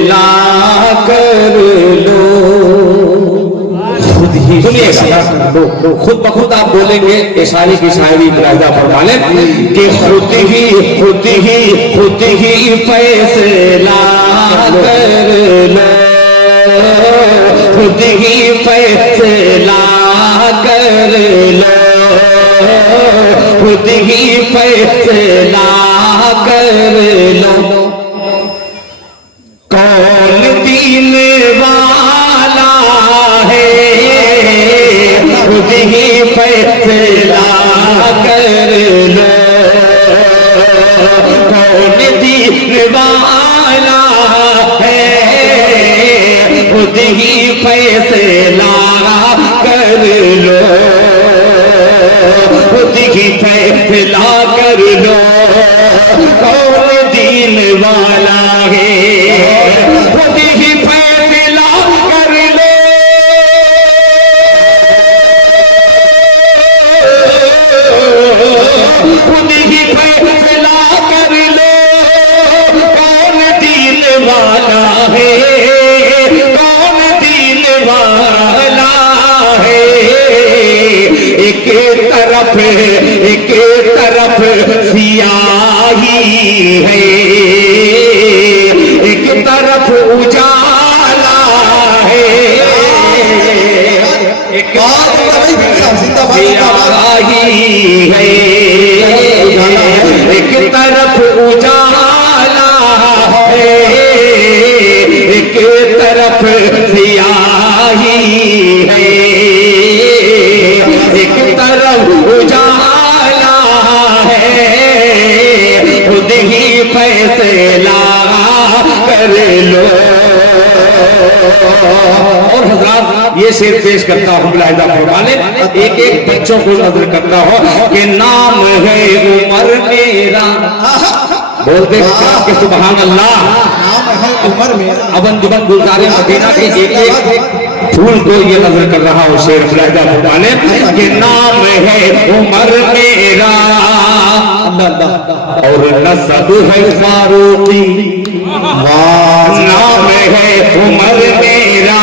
ला कर लो। खुद ही खुद ब खुद आप बोलेंगे इशारे की शायरी मुलाहिजा फरमा लें कि खुद ही फैसला कर लो, खुद ही फैसला कर लो, खुद ही फैसला कर लो। कौन दीन वाला है, खुद ही फैसला कर लो। कौन दीन वाला है, खुद ही फैसला कर लो, खुद ही फैसला कर लो। कौन दीन वाला है, खुद ही फैसला कर लो, खुद ही फैसला कर लो। कौन दीन वाला है, कौन दीन वाला है। एक तरफ सियाही है, एक तरफ उजाला है, एक सियाही है, एक तरफ उजाला है, एक तरफ सियाही है, एक तरफ उजाला है। खुद ही फैसला कर लो। और हज़रात ये शेर पेश करता हूँ मुलाहिजा फरमाने, एक एक बच्चों को नजर करता हूँ कि नाम है उमर मेरा, बोलते कि सुभान अल्लाह। नाम है उमर मेरा, अबन जुबन गुलजारे मदीना के एक एक फूल को ये नजर कर रहा हूँ शेर मुलाहिजा फरमाने कि नाम है उमर मेरा और नसब है फारूकी। नाम है उमर मेरा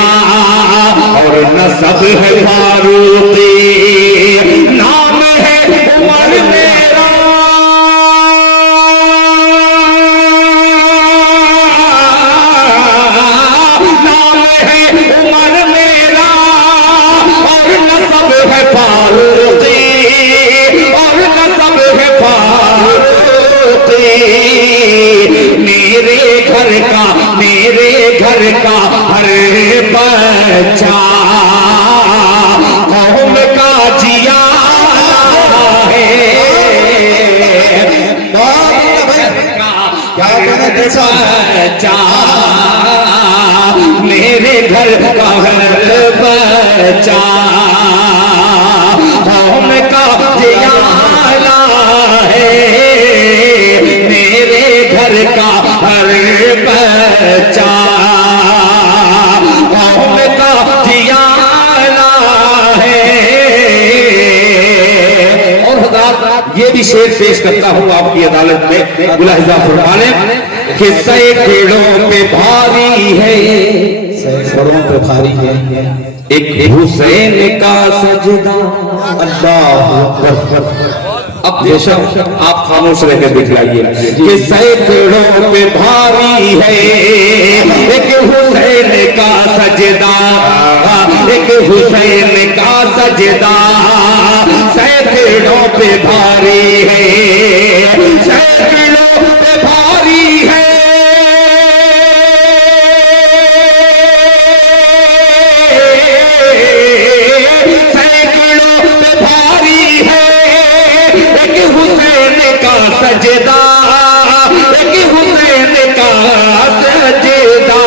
और नसब है फारूकी। नाम है उमर मेरा, नाम है उमर मेरा और नसब है फारूकी, और नसब है फारूकी। मेरे घर का हर बच्चा कौम का जियाला है। बच्चा मेरे घर का हर बच्चा कौम का जियाला है। मेरे घर का हर बच्चा कौम का जियाला है। और हज़रात ये भी शेर पेश करता हूँ आपकी अदालत में मुलाहिजा फरमाने कि सैकड़ों पे भारी है, सैकड़ों पे भारी है एक हुसैन का सजदा। अल्लाह। अब बेशक आप खामोश रह के दिखलाइए कि सैकड़ों पे भारी है एक हुसैन का सजदा, एक हुसैन का सजदा। सैकड़ों पे भारी है, सैकड़ों पे भारी है, सैकड़ों पे भारी है एक हुसैन का सजदा, एक हुसैन का सजदा।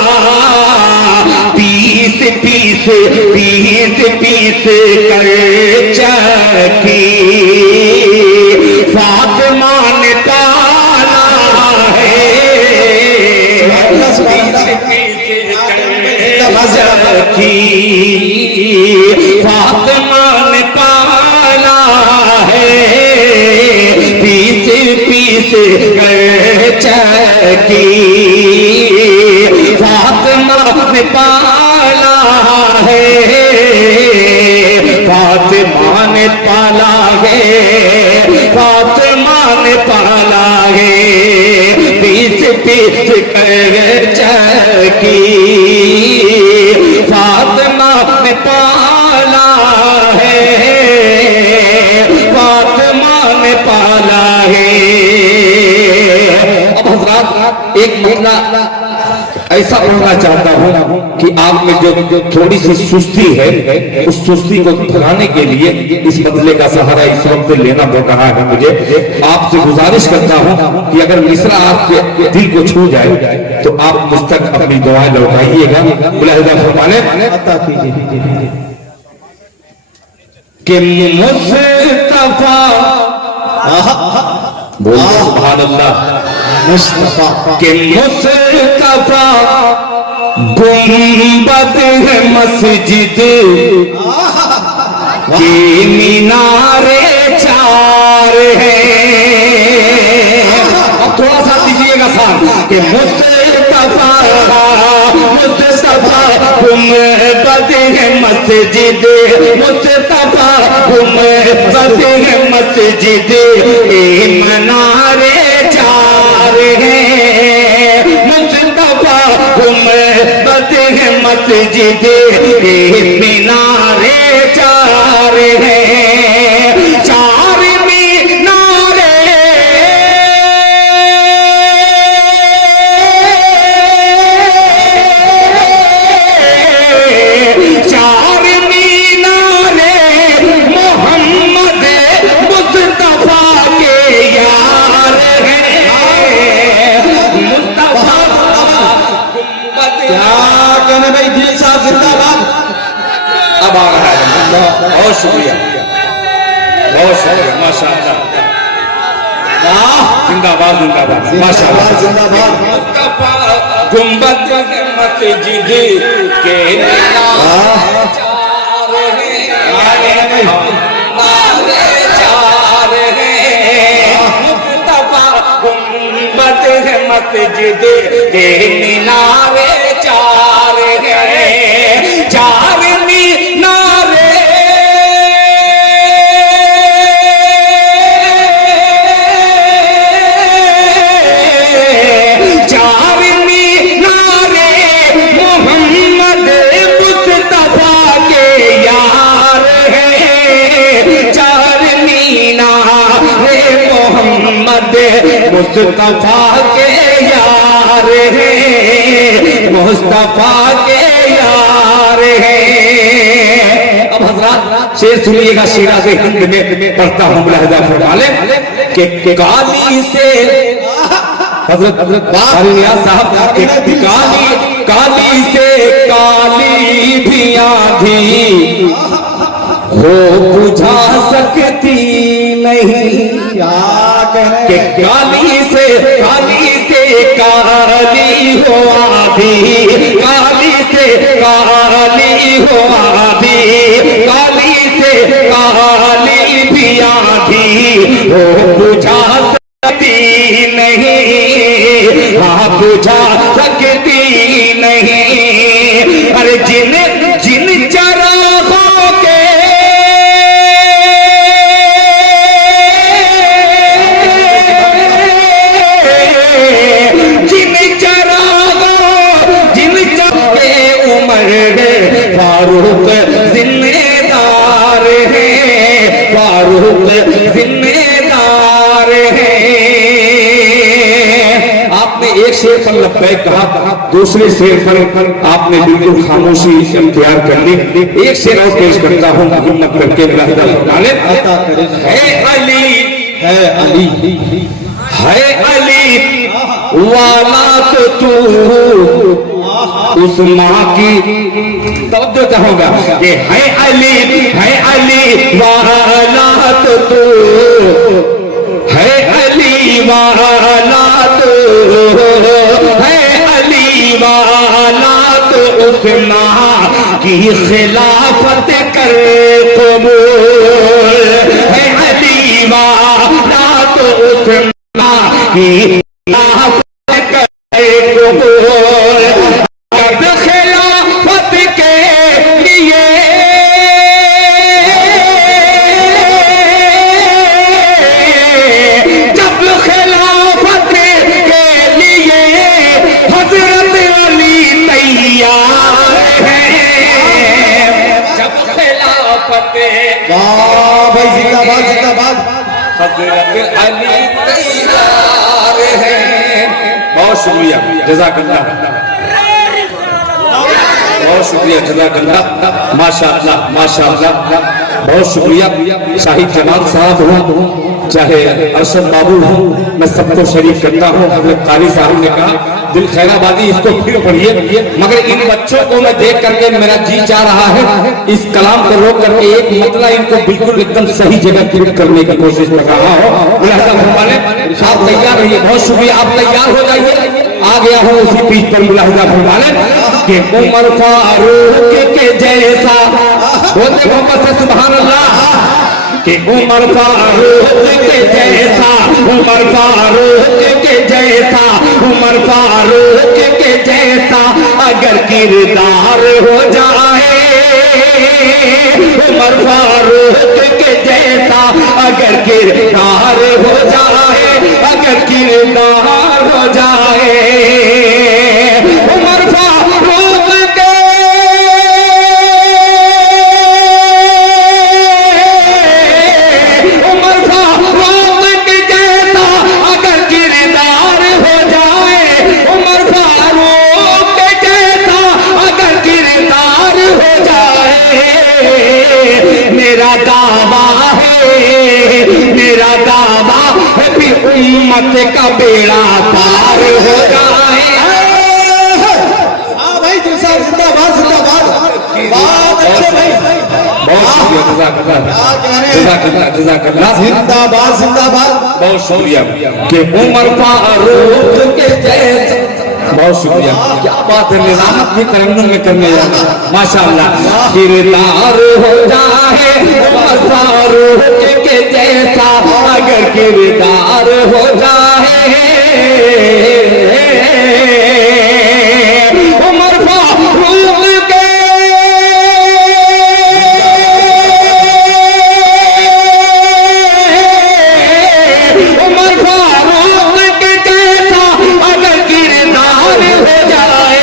पीस पीस पीस पीस कर चकी फातिमा ने पाला है। पीस पीस कर चकी फातिमा ने पाला है। पीस पीस कर चकी ने पाला है, फातिमा ने पाला है, फातिमा ने पाला है, पीछ पीछ कर चकी फातिमा ने पाला है, फातिमा ने पाला है। अब हज़रात एक मतलब ऐसा बोलना चाहता हूं कि आप में जो थोड़ी सी सुस्ती है, उस सुस्ती को भगाने के लिए इस बदले का सहारा इस वक्त लेना पड़ रहा है। मुझे आपसे गुजारिश करता हूं कि अगर मिसरा आपके दिल को छू जाए तो आप मुझ तक अपनी दुआएं लौटाइएगा। मुलाहिदा फरमाने कि मुस्तफा बोलो सुभान अल्लाह, मुस्तफा के मुस्तफा गुंबद है मस्जिद के मीनारे चार है। अब थोड़ा सा दीजिएगा साथ कि मुस्तफा मुस्तफा गुंबद है मस्जिद, मुस्तफा गुंबद है मस्जिद के मीनारे चार है, मुस्तफा गुंबद है मस्जिद के मीनारे चार है, चार मीनारे चार मीनारे मोहम्मद मुस्तफा के यार है, मुस्तफा क्या कहने भाई, दिल साहब जिंदाबाद। अब आ रहा है। बहुत शुक्रिया, बहुत शुक्रिया, माशाअल्लाह, जिंदाबाद जिंदाबाद, माशाअल्लाह जिंदाबाद। गुंबद मस्जिद के मीनारे चार है, मुस्तफा गुंबद मस्जिद के मीनारे चार है, चार मीनारे चार मीनारे मोहम्मद मुस्तफा के यार है, चार मीनारे मोहम्मद मुस्तफा के यार है, मुस्तफा के यार है। अब हज़रात शेर सुनिएगा, शिराज़े हिंद में पढ़ता हूँ, मुलाहिदा फरमाले कि काली से हजरत नियाज़ साहब के काली से काली भी आंधी हो बुझा सकती नहीं, क्या कहने कि काली से काली हो आधी, काली से काली हो आधी, काली से काली भी आधी हो बुझा सकती नहीं, हाँ बुझा सकती नहीं। अरे जिन जिन चरागों के फारूक जिम्मेदार है, फारूक जिम्मेदार है। आपने एक शेर पर लब्बैक कहा, दूसरे शेर पर आपने बिल्कुल खामोशी इख्तियार कर ली। एक शेर और पेश करता हूँ, हिम्मत करके है अली, है अली, है अली वाला तो तू उस माँ की तवज्जो होगा कि है अली वाला तो तू, है अली वाला तो, है अली वाला तो उस माँ की खिलाफत कर कबूल, है अली वाला तो उस माँ की खिलाफत कर कबूल, फतेह। वाह भाई जिंदाबाद जिंदाबाद। हजरत अली तैयार है। बहुत शुक्रिया, जज़ाकल्लाह, बहुत शुक्रिया, जज़ाकल्लाह, माशाअल्लाह माशाअल्लाह, बहुत शुक्रिया। शाहिद जमाल साहब हो चाहे अरशद बाबू हो, मैं सबको शरीक करता हूँ। हजरत कारी साहब ने कहा दिल खैराबादी, इसको फिर पढ़िए। मगर इन बच्चों को मैं देख करके मेरा जी चाह रहा है इस कलाम को रोक करके एक मतला इनको बिल्कुल एकदम सही जगह क्लिक करने की कोशिश कर रहा हो। मुलाहिजा फरमाने, आप तैयार रहिए। बहुत शुक्रिया, आप तैयार हो जाइए। आ गया हूँ उसी पीठ पर। मुलाहिजा फरमाने कि उमर फारूक के जैसा, बोलते मोहब्बत से सुभान अल्लाह, कि उमर फारूक के जैसा, उमर फारूक के जैसा, उमर फारूक के जैसा अगर किरदार हो जाए, उमर फारूक के जैसा अगर किरदार हो जाए, अगर किरदार हो जाए, उमर फारूक के, उमर फारूक के जैसा अगर किरदार हो जाए, उमर फारूक के जैसा अगर किरदार हो जाए, मेरा दावा है, मेरा दावा है फिर उम्मत का बेड़ा पार हो जाए। हाँ भाई जिंदाबाद जिंदाबाद। बहुत अच्छे भाई, बहुत शुक्रिया, जज़ाकल्लाह जज़ाकल्लाह, जिंदाबाद जिंदाबाद। बहुत शुक्रिया कि उमर फारूक के जैसा। बहुत शुक्रिया, क्या बात है, निजामत भी तरन्नुम में करने जाना, माशाअल्लाह। किरदार हो जाए उमर फारूक के जैसा अगर किरदार हो जाए, उमर फारूक के, उमर फारूक के जैसा अगर किरदार हो जाए,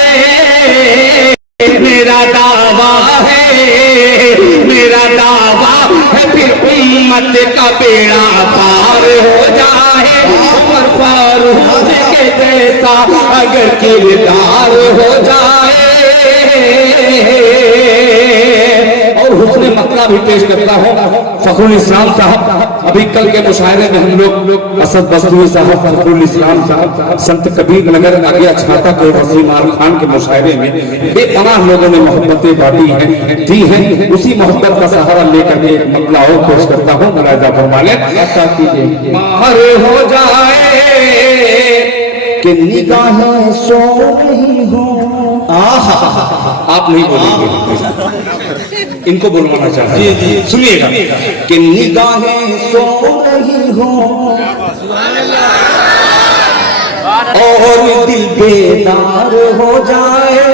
मेरा दावा है, मेरा दावा है फिर उम्मत का बेड़ा पार हो जाए, उमर फारूक के जैसा अगर किरदार हो जाए। और हुस्न मतला भी पेश करता हूँ फखरुल इस्लाम साहब। अभी कल के मुशायरे में हम लोग असद बसरी साहब, फखरुल इस्लाम साहब, संत कबीर नगर आ गया छाता के वसीम आल खान के मुशायरे में बेपनाह लोगों ने मोहब्बतें बांटी हैं, दी हैं। उसी मोहब्बत का सहारा लेकर के मतला और पेश करता हूँ। मुलाहिजा फरमाने, मार हो जाए कि निगाहें सो रही हो। आप नहीं बोलेंगे, इनको बोलवाना चाहते हैं, सुनिएगा कि निगाहें सो रही हो और दिल बेदार हो जाए।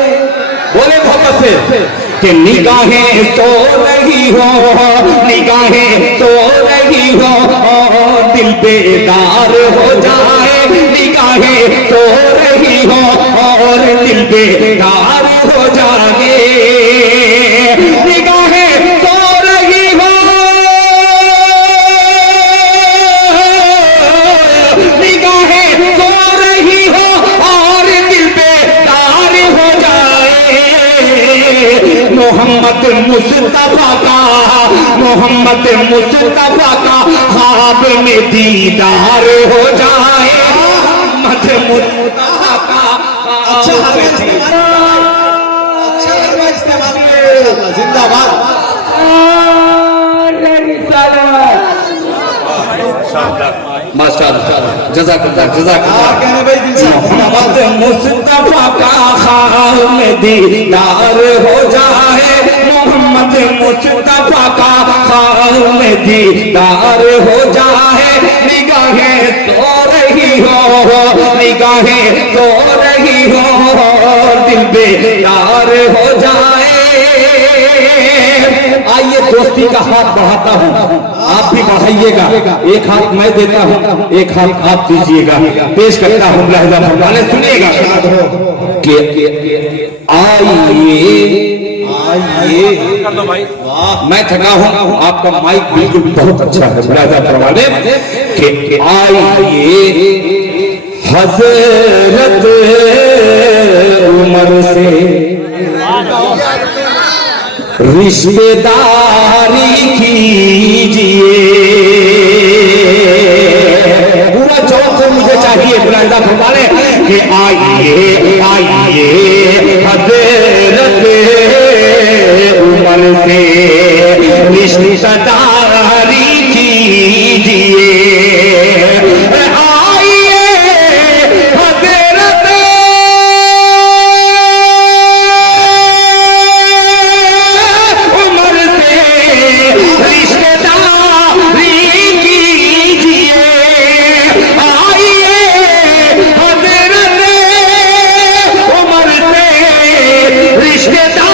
बोले मोहब्बत से कि निगाहें सो रही हो, निगाहें सो रही हो और दिल बेदार हो जाए, निगाहें सो रही हो और दिल बेदार हो जाए, निगाहें सो रही हो, निगाहें सो रही हो और दिल बेदार हो जाए। मोहम्मद मुस्तफा का, मोहम्मद मुस्तफा का ख्वाब में दीदार हो जाए, मोहम्मद मुस्तफा का ख्वाब में जिंदाबाद। माशाअल्लाह, जज़ाकल्लाह जज़ाकल्लाह। मोहम्मद मुस्तफा का ख्वाब में दीदार हो जाए, मोहम्मद मुस्तफा का ख्वाब में दीदार हो जाए, निगाहें सो रही हो, निगाहें सो रही हो दिल बेदार हो जाए। आइए दोस्ती का हाथ बढ़ाता हूँ, आप भी बढ़ाइएगा। एक हाथ मैं देता हूँ, एक हाथ आप दीजिएगा। पेश करता हूँ लहजा फरमाने, सुनिएगा कि आइए आइए। मैं थका हूँ, आपका माइक बिल्कुल बहुत अच्छा है। मुलाजा फरमाने कि आइए हजरत उमर से रिश्तेदारी कीजिए। पूरा चौक मुझे चाहिए। मुलाजा फरमाने कि आइए आइए हजरत उमर से रिश्तेदारी कीजिए। आइए हजरत उमर से रिश्तेदारी कीजिए। आइए हजरत उमर से रिश्तेदारी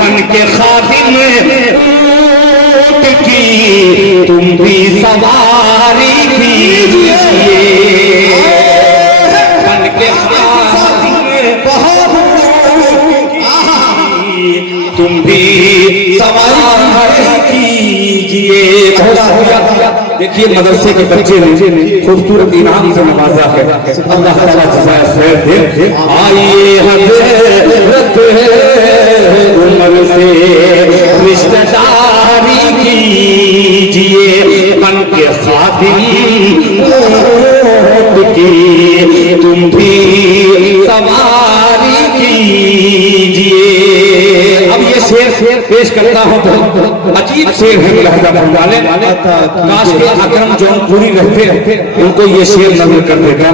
बन के खादिम ऊंट की तुम भी सवारी कीजिए। बन के खादिम तुम भी सवारी कीजिए। देखिए मदरसे के बच्चे ने खूबसूरत इनाम से नवाजा है। अल्लाह ताला जज़ाए खैर दे। आइए हजरत उमर से रिश्तेदारी कीजिए। बन के खादिम ऊंट की तुम भी सवारी कीजिए। अब ये शेर पेश करता हूं तो अजीब शेर है। लहजा फरमाने काश के अकरम जौनपुरी रहते उनको ये शेर नजर कर देता,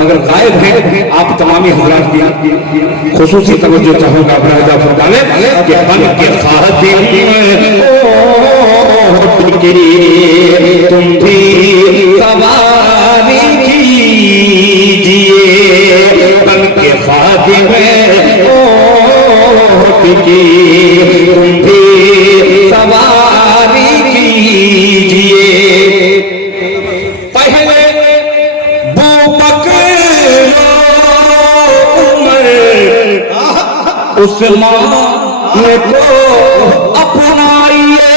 मगर गायब है। आप तमामी हजरात की खुसूसी तवज्जो चाहूंगा। लहजा फरमाने कि बन के खादिम तुम भी सवारी कीजिए। बन के खादिम की तुम भी सवारी कीजिए। पहले बू बकर उमर उस्मान को अपनाइए।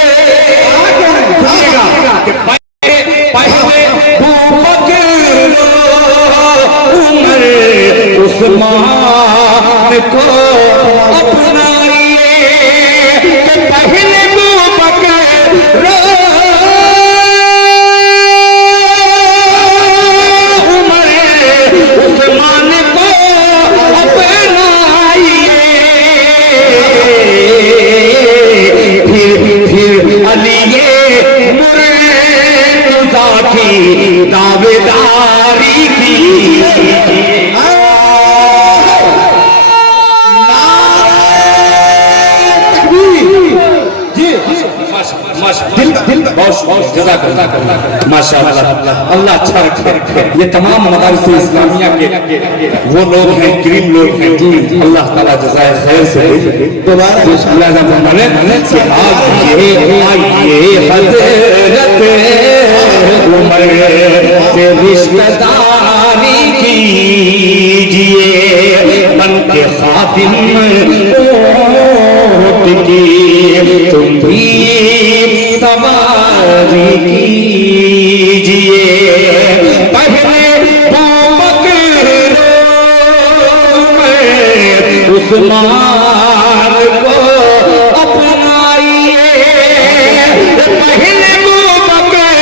पहले बू बकर उमर उस्मान को अपनाइए। पहले बू बकर उमर उस्मान को अपनाइए। फिर अली मुर्तज़ा की दावेदारी की। माशाअल्लाह अल्लाह अच्छा रखे। ये तमाम मदारिस इस्लामिया के वो लोग हैं, करीम लोग हैं जी। अल्लाह ताला जज़ाए खैर से दोबारा आइए हजरत उमर से रिश्तेदारी कीजिए। बन के खादिम ऊंट की तुम भी सवारी कीजिए। पहले बू बकर उस्मान को अपनाइए। पहले बू बकर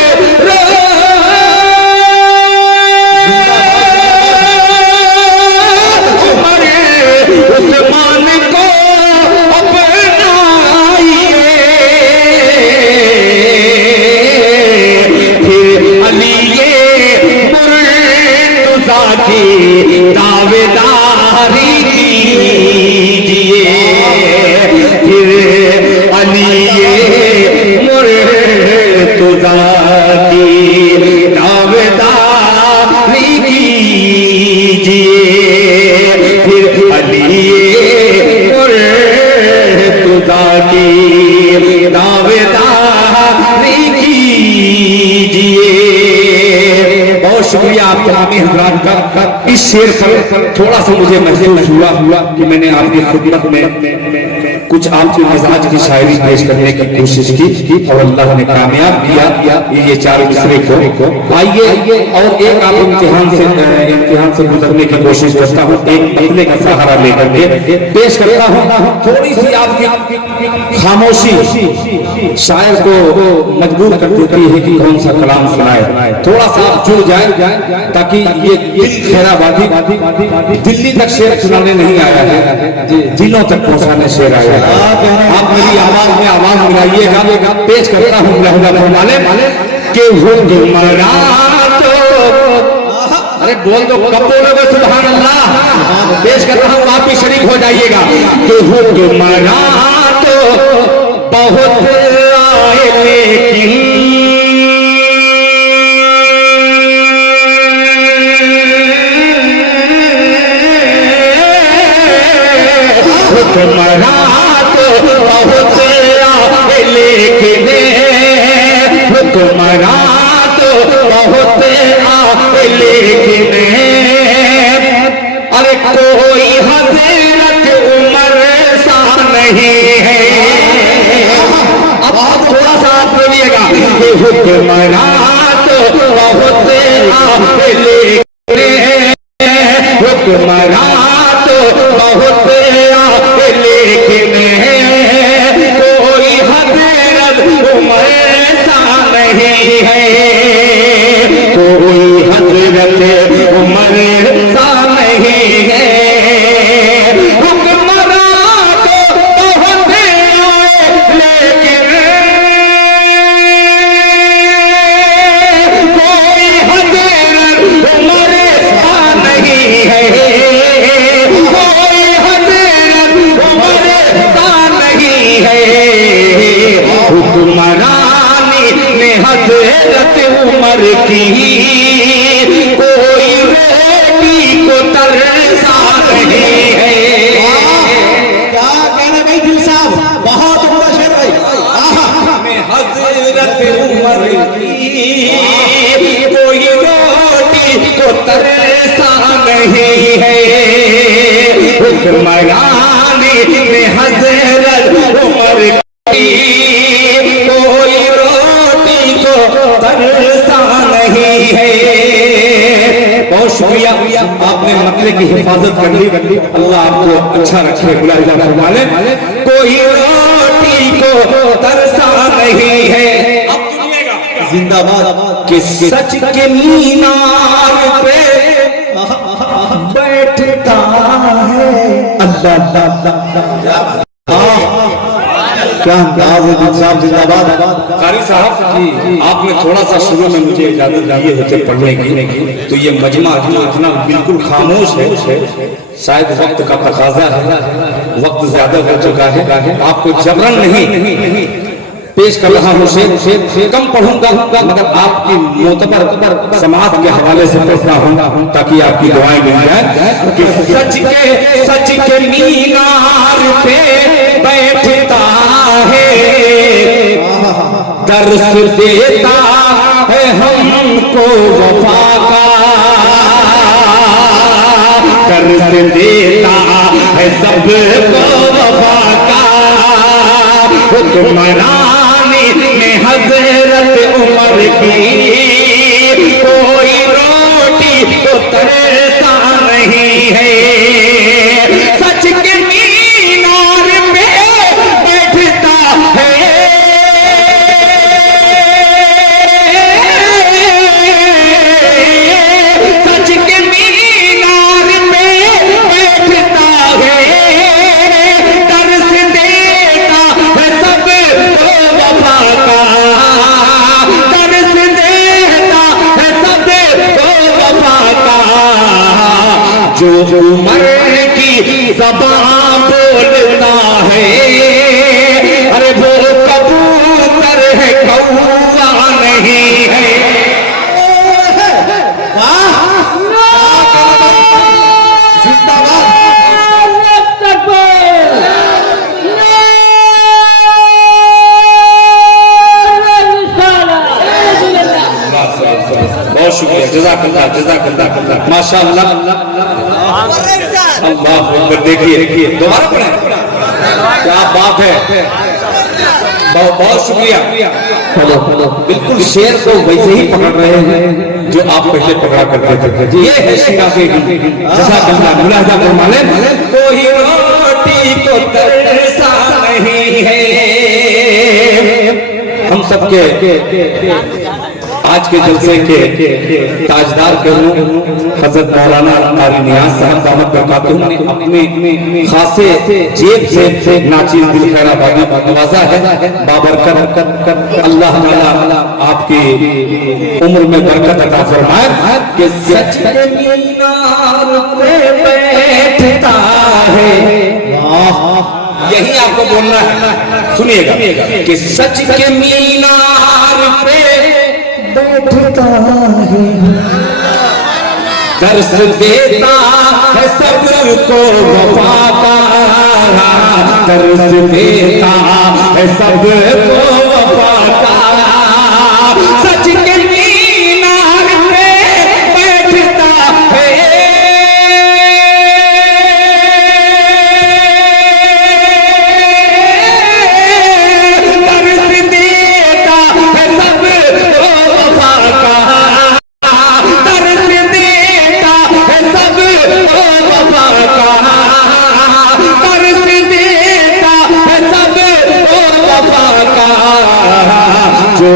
उमर उस्मान को अपनाइए। की दावेदारी कीजिए। फिर अली मुर्तज़ा की दावेदारी कीजिए। शुक्रिया आप तमामी हजरात का। इस शेर पर थोड़ा सा मुझे महसूस हुआ कि मैंने आपकी खिदमत में कुछ आपके मिजाज की शायरी पेश करने की कोशिश की और अल्लाह ने कामयाब किया ये चार मिसरे को। आइए और एक आप इम्तिहान से गुजरने की कोशिश करता हूँ, एक पतले का सहारा लेकर के पेश करता हूँ। थोड़ी सी आपकी खामोशी शायर को मजबूर कर देती है कि कौन सा कलाम सुनाए। थोड़ा सा आप जुड़ जाए ताकि ये दिल खैराबादी दिल्ली तक शेर सुनाने नहीं आया है, दिलों तक पहुंचाने शेर आया है। आप मेरी आवाज में आवाज मिलाइएगा। पेश करता हूँ लहजा फरमाने के अरे बोल दो, कब बोलोगे सुभान अल्लाह। पेश कर रहा हूँ, आप भी शरीक हो जाइएगा। कि हुक्मरान तो बहुत आए लेकिन हुक्मरान तो बहुत आए लेकिन हुक्मरान तो बहुत आए लेकिन अरे कोई हजरत उमर सा नहीं है। अब थोड़ा सा आप बोलिएगा कि हुक्मरान तो बहुत आए लेकिन हुक्मरान तो बहुत आए लेकिन कोई हजरत उमर सा नहीं है। कोई हजरत उमर सा नहीं है। हुक्मरान तो बहुत आए लेकिन कोई हजरत उमर सा नहीं है। कोई हजरत उमर सा नहीं है। हुक्मरानी में हजरत उमर की कोई रोटी को तरसा नहीं है। क्या कहना भाई दिल साहब, बहुत उम्दा शेर भाई। में हजरत उमर की कोई रोटी को तरसा नहीं है। हुक्मरानी में हजरत उमर की कोई रोटी को तरसा नहीं है। बहुत शुक्रिया, आपने मतले की हिफाजत कर ली। अल्लाह आपको अच्छा रखे, गुलाजा फरमाने। कोई रोटी को तरसा नहीं है। अब सुनिएगा जिंदाबाद। कि सच के मीनार पे बैठता है अल्लाह। क्या अंदाज है दिल साहब, जिंदाबाद। कारी साहब, आपने थोड़ा सा शुरू में मुझे इजाजत दिए होते पढ़ने की, तो ये मजमा इतना बिल्कुल खामोश है। शायद वक्त का तकाजा है, वक्त ज्यादा हो चुका है। आपको जबरन नहीं पेश कर रहा हूँ, शेर कम पढ़ूंगा मगर आपकी मोतबर समाज के हवाले से पढ़ता हूँ ताकि आपकी दुआएं मिल जाए। कि सच के मीनार पे बैठता है, दर्श देता है हमको वफा का, दर्श देता है सबको वफा का। हुक्मरानी में हजरत उमर की कोई रोटी तो तरसा नहीं है। सच के मीनार पे बैठता है, सच के मीनार पे बैठता है, तरस देता है सबको वफा का, तरस देता है सबको वफा का। जो उमर की ज़बान बोलता है, अरे वो कबूतर है कौवा नहीं है। बहुत बहुत शुक्रिया, जज़ाकल्लाह जज़ाकल्लाह, माशाअल्लाह। अल्लाह अकबर। देखिए दोबारा पढ़ें, क्या बात है, बहुत बहुत शुक्रिया। बिल्कुल शेर को वैसे ही पकड़ रहे हैं जो आप पहले पकड़ा करते थे। ये है शिरा के जज़ाकल्लाह। मुलाहिजा फरमाने, कोई रोटी को तरसा नहीं है। हम सबके आज के जलसे के ताजदार हजरत मौलाना कारी नियाज साहब दामत बरकातुहू ने अपने खासे जेब से नाचीज दिल खैराबादी नवाजा है। बाबरकत अल्लाह ताला आपकी उम्र में बरकत अता फरमाए कि सच के मीनार पे बैठता है। यही आपको बोलना है, सुनिएगा कि सच के मीनार पे बैठता है, दर्श देता है सबको वफा का, दर्श देता है सबको वफा का। सच के मीनार पे बैठता है, जो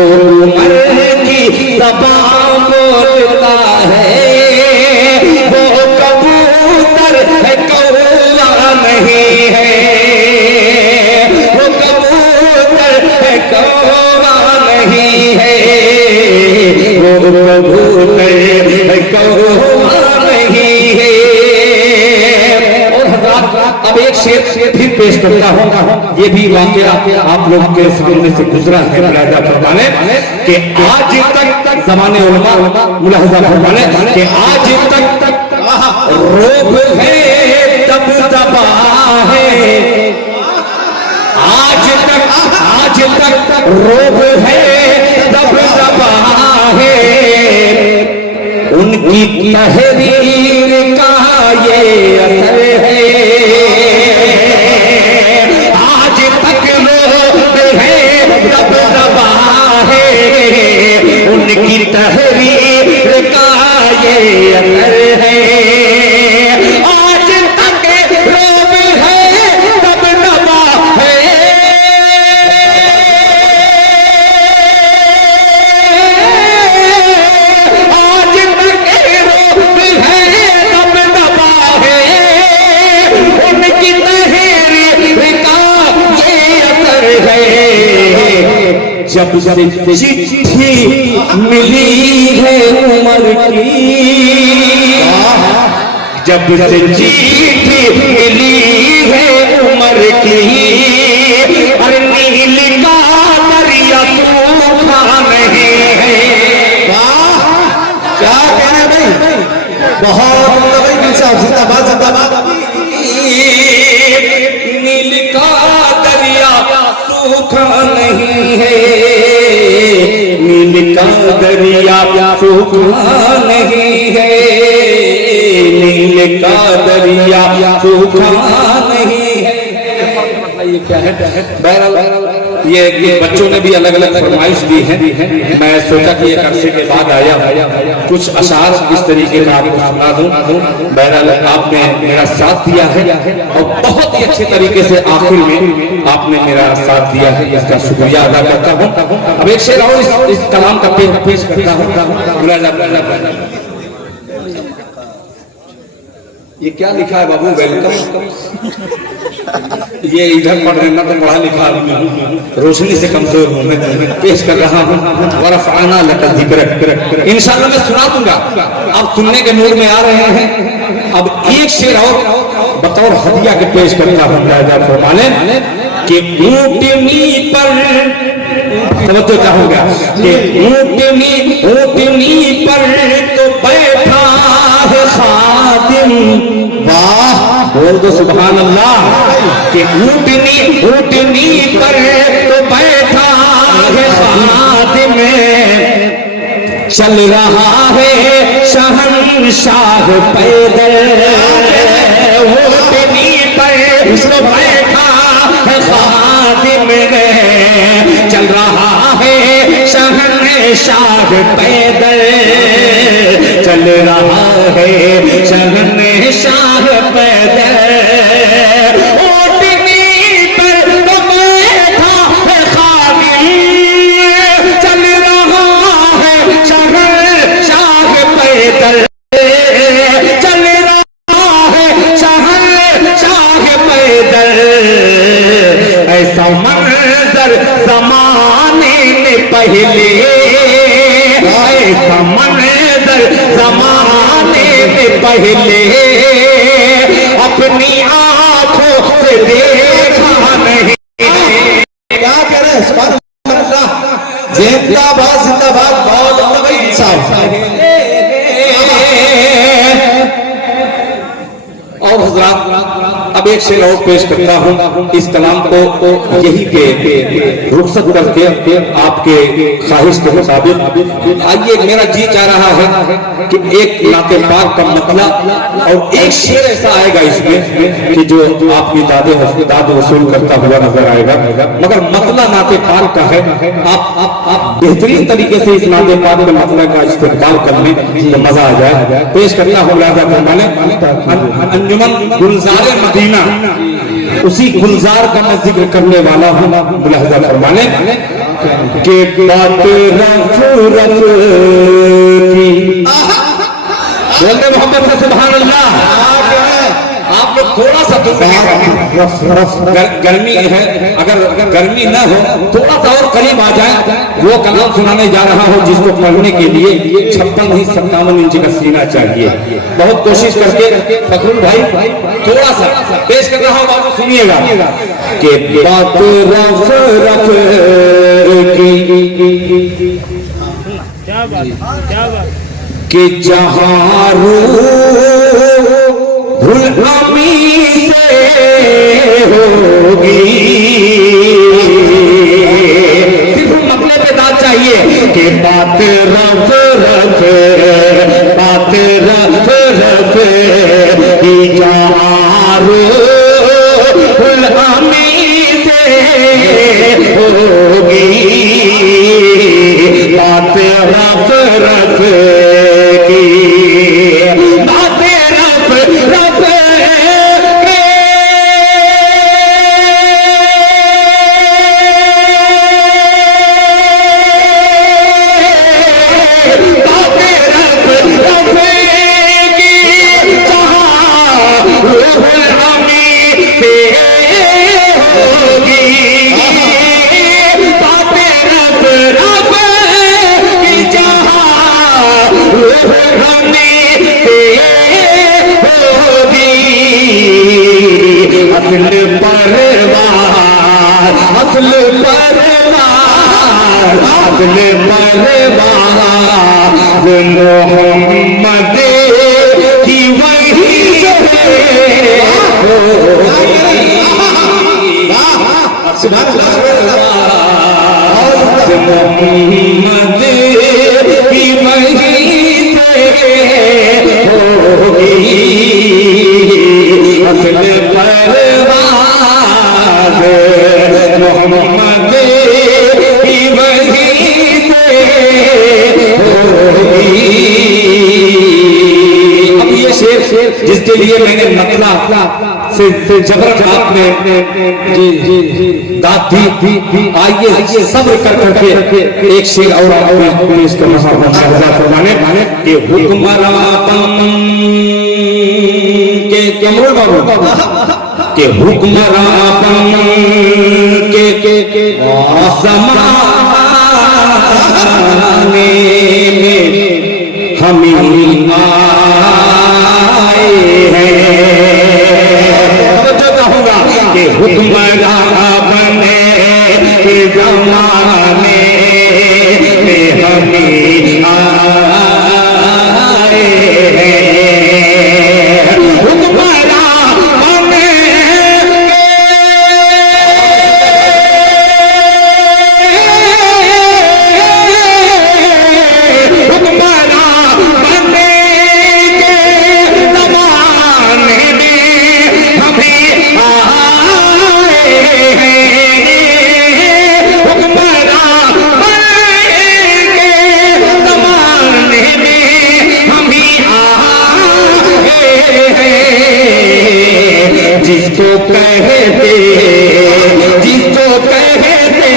मर्जी ज़बान बोलता है वो कबूतर है कौवा नहीं है, वो कबूतर है कौवा नहीं है, वो कबूतर है कौवा नहीं है। और हज़रात अब एक शेर फिर पेश करता हूँ, ये भी वाक़या आप लोगों के सामने से गुजरा है। मुलाहिजा फरमाने कि आज तक ज़माने उलमा मुलाहिजा फरमाने कि आज तक रोब है दबदबा है, आज तक रोब है दबदबा है, उनकी तहरीर का ये असर है। आज तक रोब है दबदबा है, उनकी तहरीर का ये असर है। आज तक रोब है दबदबा है, आज तक रोब है दबदबा है, उनकी तहरीर का ये असर है। जब से चिट्ठी मिली है उमर की, जब से चिट्ठी मिली है उमर की, और नील का दरिया सूखा नहीं है। क्या कहना भाई, बहुत भाई दिल साहब, जिंदाबाद जिंदाबाद। नील का दरिया सूखा नहीं है, नील का दरिया सूखा नहीं है, नील का दरिया सूखा नहीं है। ये क्या है? बहरहाल ये बच्चों ने भी अलग अलग फरमाइश दी है। मैं सोचा कि एक अरसे के बाद आया कुछ अशार इस तरीके का आपको सुना दूं। बहरहाल आपने मेरा साथ दिया है और बहुत ही अच्छे तरीके से आखिर में आपने मेरा साथ दिया है, इसका शुक्रिया अदा करता हूँ। अब एक शेर और इस कलाम का पेश करता हूँ। ये क्या लिखा है बाबू? वेलकम। ये इधर पढ़ रहे ना तो पढ़ा लिखा रोशनी से कमजोर हूँ, मैं पेश कर रहा हूँ। वरफ़अना लका ज़िक्रक। इंशाअल्लाह मैं सुना दूंगा, आप सुनने के मूड में आ रहे हैं। अब एक शेर और बतौर हदिया के पेश करता हूँ। फरमाने कि ऊँटनी पर तवज्जो चाहूंगा कि ऊँटनी पर तो बैठा है खादिम। वाह, बोल दो सुभान अल्लाह। कि ऊँटनी पर तो बैठा है खादिम, चल रहा है शहंशाह पैदल, ऊँटनी पर बैठा है खादिम है। चल रहा है शहंशाह पैदल, चल रहा है शहंशाह पैदल, ऊँटनी पर बैठा है खादिम। चल रहा है शहंशाह पैदल, चल रहा है शहंशाह पैदल। ऐसा मंजर जमाने में पहले, ऐसा मंजर जमाने में पहले अपनी आंखों से देखा नहीं। क्या कह रहे हैं? सुभान अल्लाह, जिंदाबाद जिंदाबाद, बहुत अच्छा भाई साहब। और हजरात अब एक शेर और पेश करता हूँ, इस कलाम को यही पे रुखसत करके आपके ख्वाहिश के मुताबिक। आइए, मेरा जी चाह रहा है कि एक नाते पाक का मतला और एक शेर ऐसा आएगा इसमें कि जो आपकी दाद वसूल करता हुआ नजर आएगा, मगर मतला नाते पाक का है। आप बेहतरीन तरीके से इस नाते पाक के मतला का इस्तेमाल कर लें तो मजा आ जाए। पेश करता हूँ लाजा फरमाने अंजुमन गुलजार मदीना, उसी गुलजार का मैं जिक्र करने वाला हूँ। मुलाहिजा फरमाने के बात रफ रफ की, बोलने मोहब्बत से सुभान अल्लाह। आप लोग थोड़ा सा गर्मी है, अगर गर्मी न हो थोड़ा सा और करीब आ जाए। वो कलाम सुनाने जा रहा हूँ जिसको पढ़ने के लिए 56 नहीं 57 इंच का सीना चाहिए। बहुत कोशिश करके फखरुल भाई थोड़ा सा पेश कर रहा हूँ, बाबू सुनिएगा कि बात रफ रफ की कि जहाँ रूह से होगी, सिर्फ मतलब पे दाद चाहिए कि बात रफ रफ, बात रफ रफ की जहाँ रूह से होगी, बात रफ रफ की, बात रफ रफ असल परवार, असल परवार, असल परवार मोहम्मद की वही से मोहम्मद की वही से होगी, असल परवार मोहम्मद की वही से होगी। अब ये शेर जिसके लिए मैंने मतला से जबरन आपने दाद दी, आइए सब्र कर करके एक शेर और आपने इसको फरमाने के हुक्मरान के कमर बाबू के हुक्मरान के ज़माने में हम आए हैं। तो कहूँगा कि हुक्मरान बने के ज़माने में हम आए हैं। हुक्मरान कहते, जिसको कहते,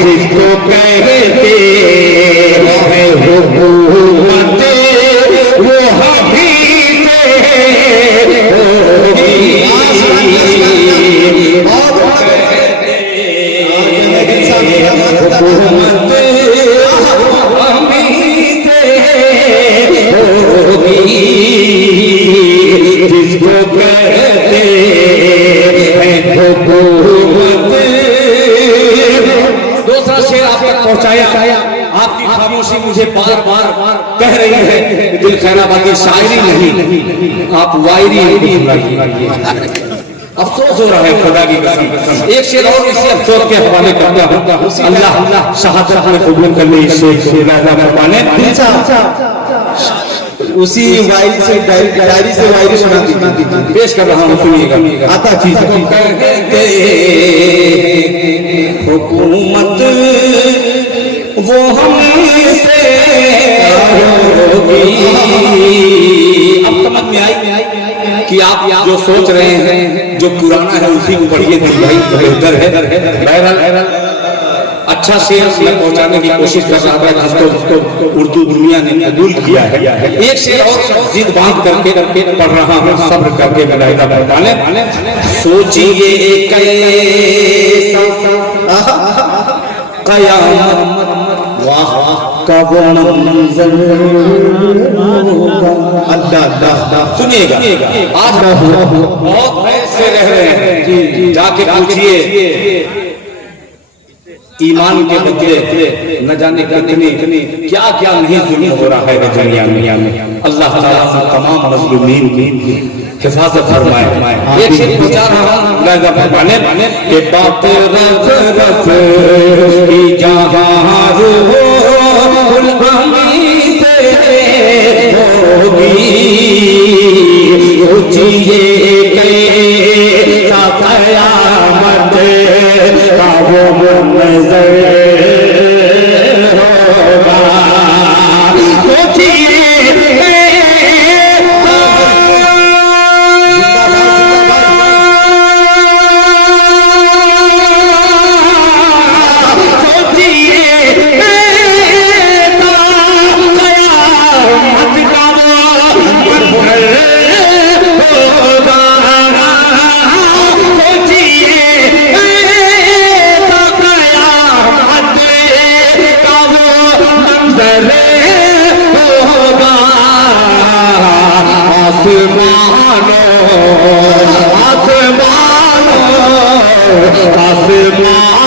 जिसको कहते है हुकूमत, वो हबीब होगी। हुकूमत हबीब होगी, जिसको कहते हैं हुकूमत। दूसरा शेर आप तक पहुंचाया, आपकी खामोशी मुझे बार बार कह रही है दिल खैराबाद की शायरी नहीं, आप वायरी अफसोस हो रहा है खुदा की कसम। एक शेर और इसी अफसोस के हवाले करता हूँ, अल्लाह शहादत में कबूल कर ले इस शेर को फरमाने। उसी वायरी से डायरी से वायरी सुना दी, पेश कर रहा हूँ, सुनिएगा। आता चीज कहते हुकूमत वो हमसे होगी। अब समझ में आई कि आप जो सोच रहे हैं, जो पुराना है उसी को पढ़िए, बेहतर है। बहरहाल अच्छा शेर मैं पहुंचाने की कोशिश कर रहा था, जिसको उर्दू दुनिया ने कबूल किया है। एक शेर और जिद बांध करके पढ़ रहा हूँ, सब्र करके मलाइका फरमाने। सोचिए कैसा कयामत कब मंज़र अल्लाह अल्लाह। सुनिएगा, आज बहुत ऐसे रह रहे हैं, जाके पूछिए ईमान के बदले न जाने कितनी क्या क्या नहीं जुल्म हो रहा है दुनिया में। अल्लाह ताला तमाम मज़लूमीन की हिफाजत फरमाए। एक शेर पहुंचा रहा हूं फरमाने के बात रख रख की जहां रूहुल अमीन से होगी। सोचिए कैसा क़यामत का वो मंज़र होगा। सोचिए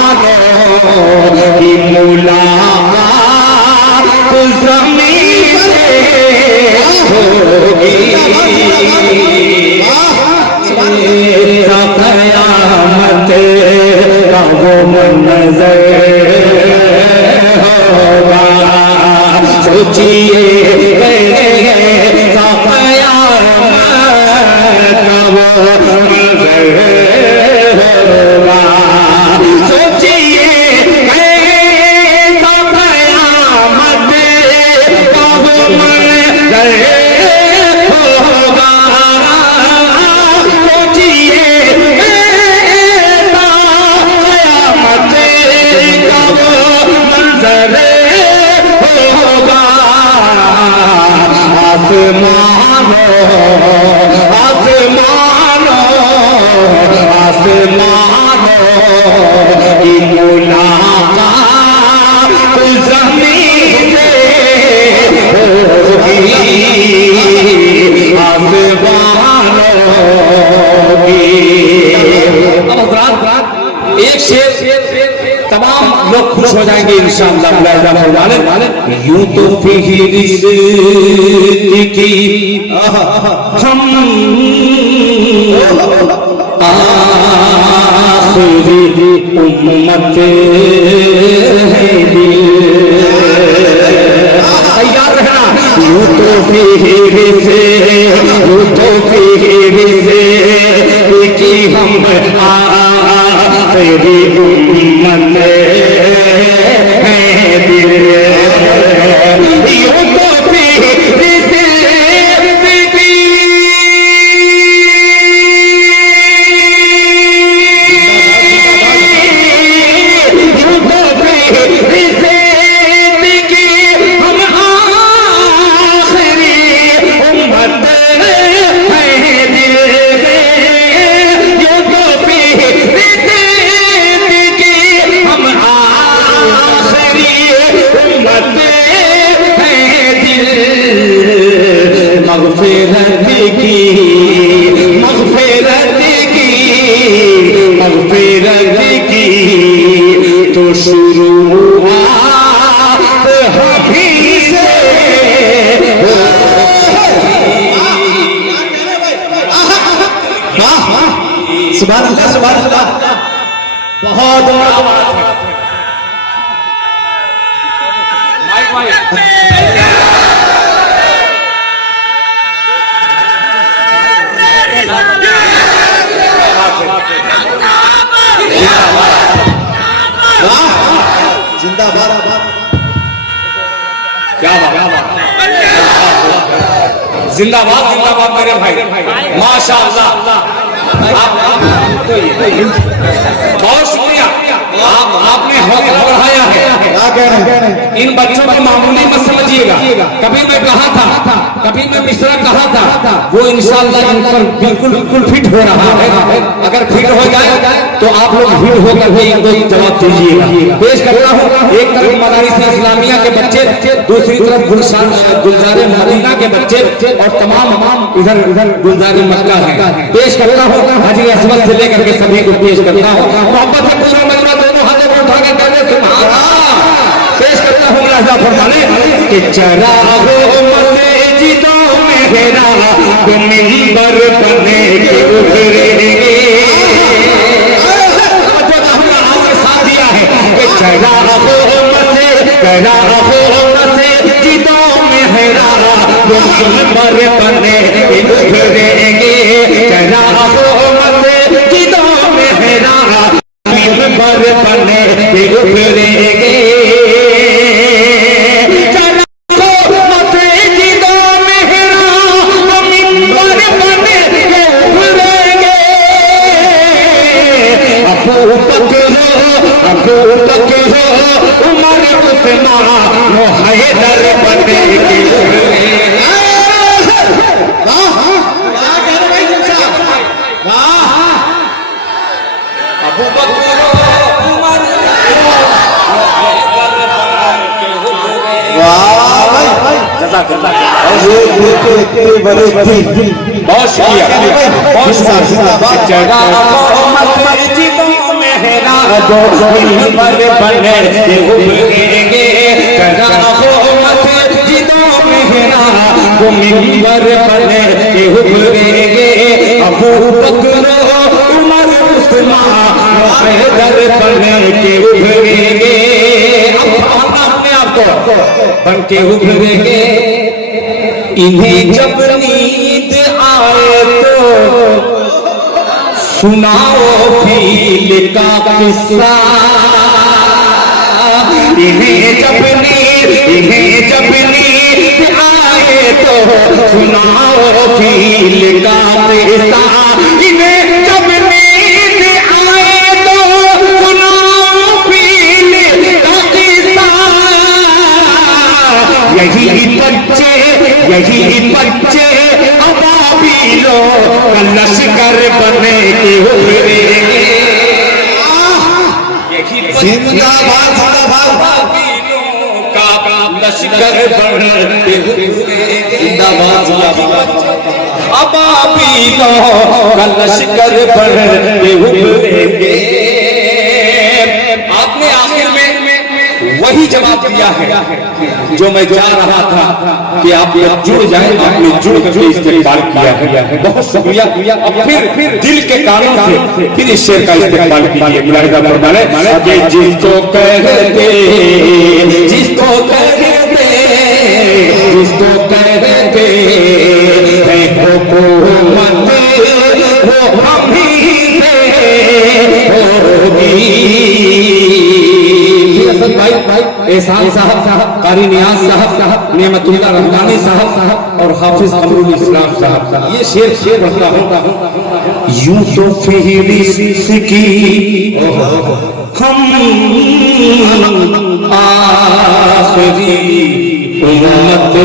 आसमानों की मुलाकात ज़मीन से होगी। क़यामत का वो मंज़र होगा। सोचिए क़यामत का वो मंज़र होगा। सोचिए कैसा क़यामत का वो मंज़र होगा। सोचिए कैसा क़यामत का वो मंज़र होगा। आसमानों की मुलाकात ज़मीन से होगी। आसमानों की। अब हज़रात एक शेर तमाम लोग खुश हो जाएंगे इंशाअल्लाह। यूं तो की हम आखिरी उम्मत तैयार रहना। यूं तो कि हम आखिरी उम्मत है दिल। यूं तो मगफिरत की, मगफिरत की, मगफिरत की तो शुरुआत हभी से सुभान अल्लाह, सुभान अल्लाह, बहुत बड़ा बात है। जिंदाबाद, क्या बात, जिंदाबाद जिंदाबाद मेरे भाई, माशाअल्लाह। बहुत शुक्रिया, आपने हौसला बढ़ाया है। क्या कह रहे हैं? इन बच्चों को मामूली मत समझिएगा। कभी मैं कहा था, कभी मैं मिश्रा कहा था, वो इंशाअल्लाह इन पर बिल्कुल बिल्कुल फिट हो रहा है। अगर फिट हो जाए तो आप लोग भीड़ होकर के इनको जवाब दीजिएगा। पेश करता हूँ, एक तरफ मदारिस इस्लामिया के बच्चे, दूसरी तरफ गुलजारे मदीना के बच्चे और तमाम इधर गुलजारे मक्का है। पेश करता हूँ हाजी असवद से लेकर के सभी को पेश करता हूँ। मोहब्बत है पूरा मजमा, दोनों हाथों को उठा के कहते सुभान अल्लाह। पेश करता हूँ मुलाहिजा फरमाने कि चरागो मस्जिदों में हेरा तो मिंबर बने के उभरेंगे। साथ दिया है कि चरागो मस्जिदों में हेरा तो मिंबर बने के उभरेंगे। चरागो मस्जिदों में हेरा मिंबर बने के उभरेंगे। उमर उस्मान हैदर बने के अबू बकर उमर बहुत शुक्रिया, बहुत शुक्रिया। दो मिंबर बने के उभरेंगे, मस्जिदों में हेरा वो मिंबर बने के उभरेंगे। अबू बकर उमर उस्मान हैदर बने के उभरेंगे। अपने आप को बन के उभरेंगे। इन्हें जब नींद आए तो सुनाओ फील का किस्सा। इन्हें जब नींद आए तो सुनाओ फील का किस्सा। इन्हें जब नींद आए तो सुनाओ फील का किस्सा। यही बच्चे अबाबिलो लश्कर बने के उभरेंगे। जिंदाबाद, जिंदाबाद, का लश्कर बने के उभरेंगे। जिंदाबाद जिंदाबाद, अबाबिलो का लश्कर बने के उभरेंगे। आपने आखिर में वही जवाब दिया है जो मैं चाह रहा था कि आप जुड़ जाएं। आपने जुड़ करके इस्तेमाल किया है, बहुत शुक्रिया। अब फिर दिल के कानों से फिर इस शेर का इस्तेमाल कीजिए। मुलाहिजा फरमाने कि जिसको कहते हैं हुकूमत वो हम ही से होगी। भाई एहसान साहब, कारी नियाज साहब, नेमतुल्लाह रहमानी साहब और हाफिज अमरुल इस्लाम साहब। ये शेर पढ़ता हूँ। यूं तो फेरिस्त की हम आखिरी उम्मत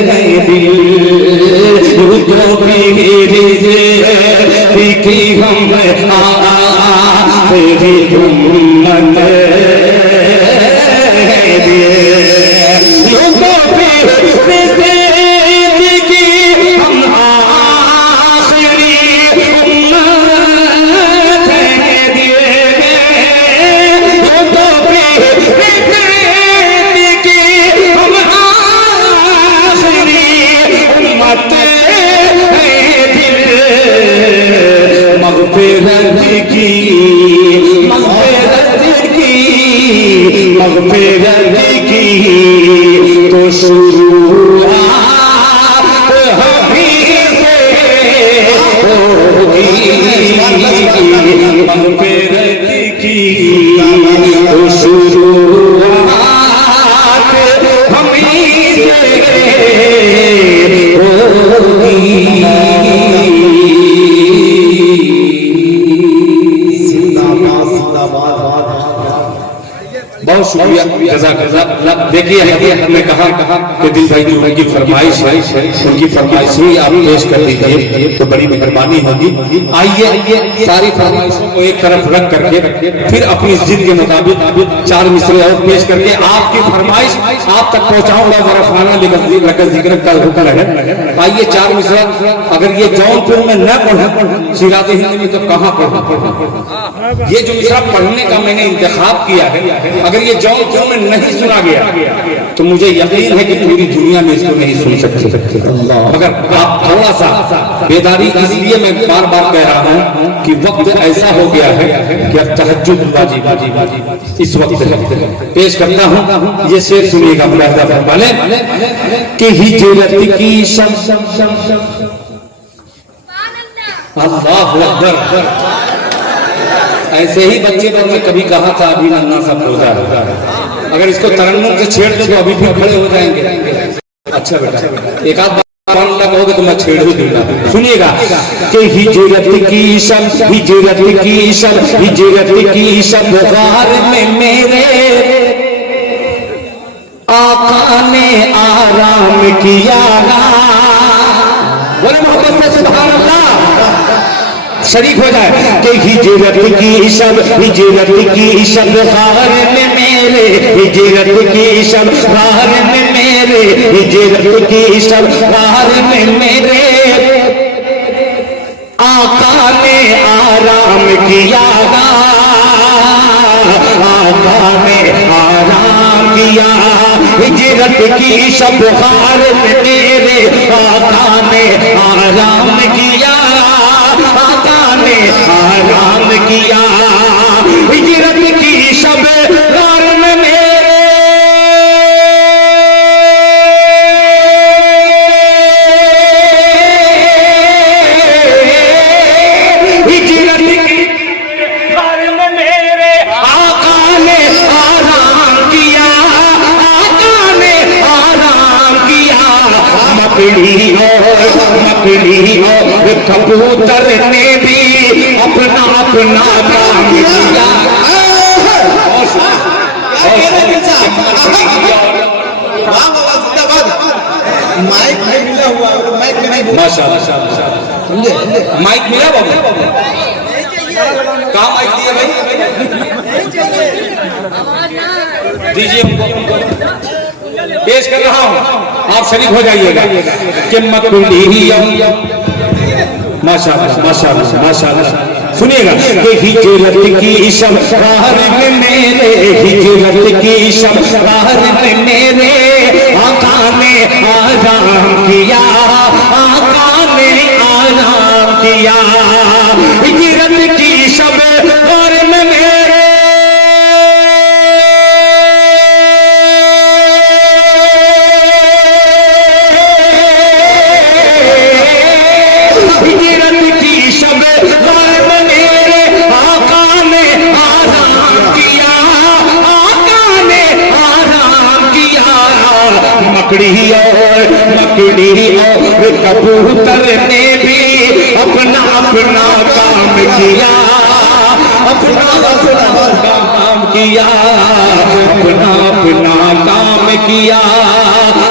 है दिल। यूं तो फेरिस्त की हम आखिरी उम्मत है दिल। यूं तो फेरिस्त शुरुआत हमी से होगी, मग़फ़िरत की शुरुआत हमी से होगी। बहुत शुक्रिया, जज़ाकल्लाह। देखिए हमने कहा कि दिल भाई जो उनकी फरमाइश है, उनकी फरमाइश हुई आप पेश कर दीजिए तो बड़ी मेहरबानी होगी। आइए सारी फरमाइशों को एक तरफ रख करके फिर अपनी जिद के मुताबिक 4 मिसरे और पेश करके आपकी फरमाइश आप तक पहुंचाऊंगा। वरफ़ाना लका ज़िक्र का हुक्म है। आइए 4 मिसरा, अगर ये जौनपुर में न पढ़े सिरात हिंद में तो कहाँ पढ़े? ये जो मिसरा पढ़ने का मैंने इंतखाब किया है, अगर ये जौनपुर में नहीं सुना गया तो मुझे यकीन है कि पूरी दुनिया में इसको नहीं सुन सकते। मगर आप थोड़ा सा बेदारी, इसलिए मैं बार बार कह रहा हूँ कि वक्त ऐसा हो गया है कि अब तहज्जुद वाजिब इस वक्त पेश करता हूँ। ये शेर सुनिएगा मुलाहिज़ा फरमाने कि हिजरत की अल्लाहु अकबर। ऐसे ही बच्चे पर मैं कभी कहा था अभी नन्ना सा पौधा है, अगर इसको तरन्नुम से छेड़ दो तो अभी फिर खड़े हो जाएंगे। अच्छा बेटा, एक आध बार कहोगे तो मैं छेड़ ही दूंगा। सुनिएगा कि हिजरत की शब गार में मेरे आका ने आराम किया। बोले मोहब्बत से सुभान अल्लाह, शरीक हो जाए कि हिजरत की शब गार में मेरे, हिजरत की शब गार में मेरे, हिजरत की शब गार में मेरे आका ने आराम किया, आका ने आराम किया। हिजरत की शब गार में मेरे आका ने आराम किया, आका ने आराम किया। हिजरत की शब गार में मेरे हिजरत की गार में मेरे आका ने आराम किया, आका ने आराम किया। मकड़ी और कबूतर ने भी अपना अपना काम किया। माइक में मिला हुआ, माइक में नहीं। माशाअल्लाह, समझे? माइक मिला बाबू? कहाँ माइक दिया भाई? दीजिए, पेश कर रहा हूँ, आप शरीक हो जाइएगा कि मकड़ी माशाअल्लाह माशाअल्लाह माशाअल्लाह। सुनिएगा कि हिजरत की शब गार में मेरे, हिजरत की शब गार में मेरे आका ने आराम किया, आका ने आराम किया। हिजरत की शब गार में मेरे मकड़ी और कबूतर ने भी अपना अपना काम किया, अपना अपना काम किया, अपना अपना काम किया,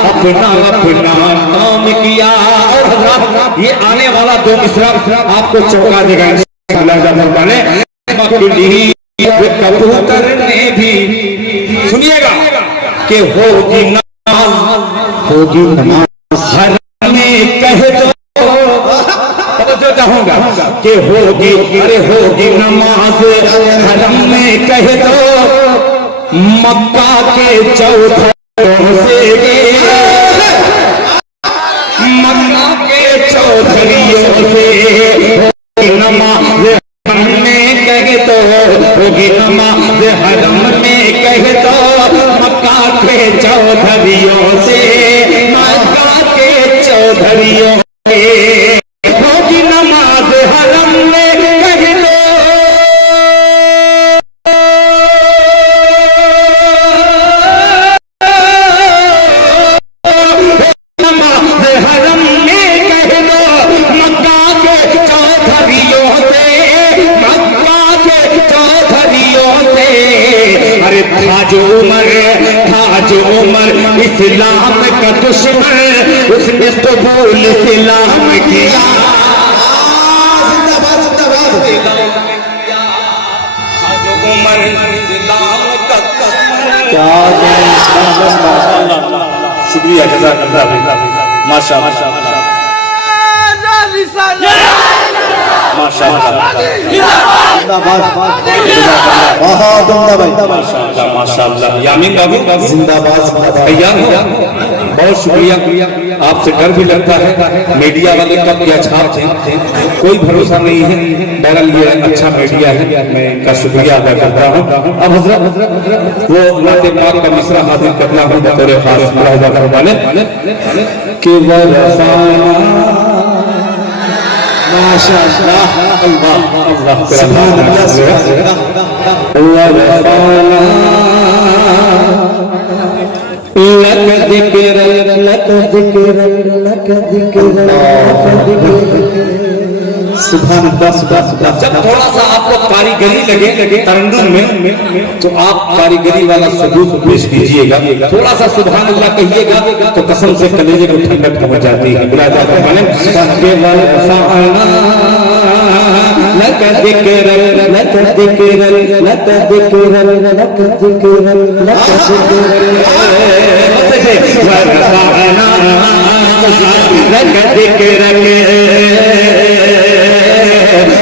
अपना अपना काम किया। और ये आने वाला 2 मिसरा आपको चौंका देगा। मकड़ी कबूतर ने भी, सुनिएगा कि होगी नमाज हर में कह दो, जो चाहूंगा कि होगी, अरे होगी नमाज हरम में कह दो, मक्का के चौधरों से, मक्का के चौधरियों से होगी नमाज हरम में कह दो, होगी नमाज हरम में कह दो, मक्का के चौधरियों से। चौधरियों के होगी नमाज हरम में कह लो नमाज हरम में कह लो मक्का के चौधरियों से मक्का के चौधरियों से अरे ताज उमर इस्लाम का दुश्मन उसने कबूल इस्लाम किया जिंदाबाद जिंदाबाद ताज उमर इस्लाम का क्या शुक्रिया जज़ाकल्लाह माशाअल्लाह माशाअल्लाह जिंदाबाद बहुत उम्दा भाई माशाअल्लाह यामीन बाबू जिंदाबाद जिंदाबाद तैयार हो बहुत शुक्रिया आपसे डर भी लगता है मीडिया वाले कब क्या छापते हैं कोई भरोसा नहीं है बहरहाल ये अच्छा मीडिया है मैं इनका शुक्रिया अदा करता हूँ अब हजरत वो नाते पाक का मिसरा हाजिर करना हूँ बतौर खास मुलाहिजा करने वाले कि माशाअल्लाह अल्लाह अल्लाह सुभान अल्लाह सुभान लक ज़िक्र सुभान अल्लाह जब थोड़ा सा आपको कारीगरी लगे तरन्नुम में तो आप कारीगरी वाला सबूत पेश कीजिएगा थोड़ा सा सुभान अल्लाह कहिएगा तो कसम से कलेजे को ठंडक पहुंच जाती है बुला जाता है लक ज़िक्र लक ज़िक्र लक ज़िक्र लक ज़िक्र लक ज़िक्र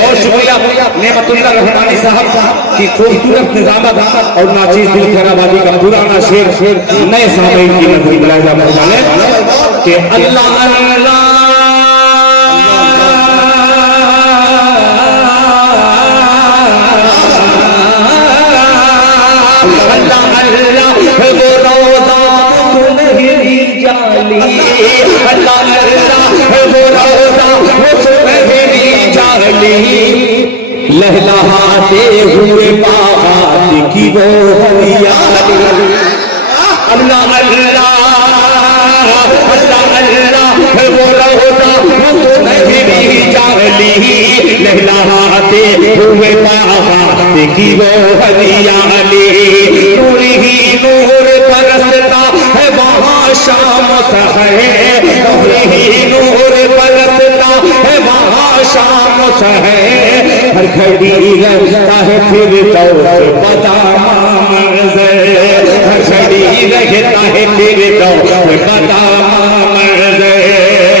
बहुत शुक्रिया नेमतुल्लाह रहमानी साहब की खूबसूरत निजामत और नाचीज दिल खैराबादी का पुराना शेर नए सामईन की नजर बुलाया जाने कि अल्लाह अल्लाह लहलहाते हुए बागात की वो हरियाली अल्लाह अल्लाह अल्लाह अल्लाह वो रोज़ा वो नहीं जाली लहलहाते हुए बागात की वो हरियाली नूर ही नूर बरसता है वहाँ शाम है नूर ही नूर बरसता है वहाँ शाम है हर घड़ी रहता है फिर दौर बदामा मंज़र हर घड़ी रहता है फिर दौर बदामा मंज़र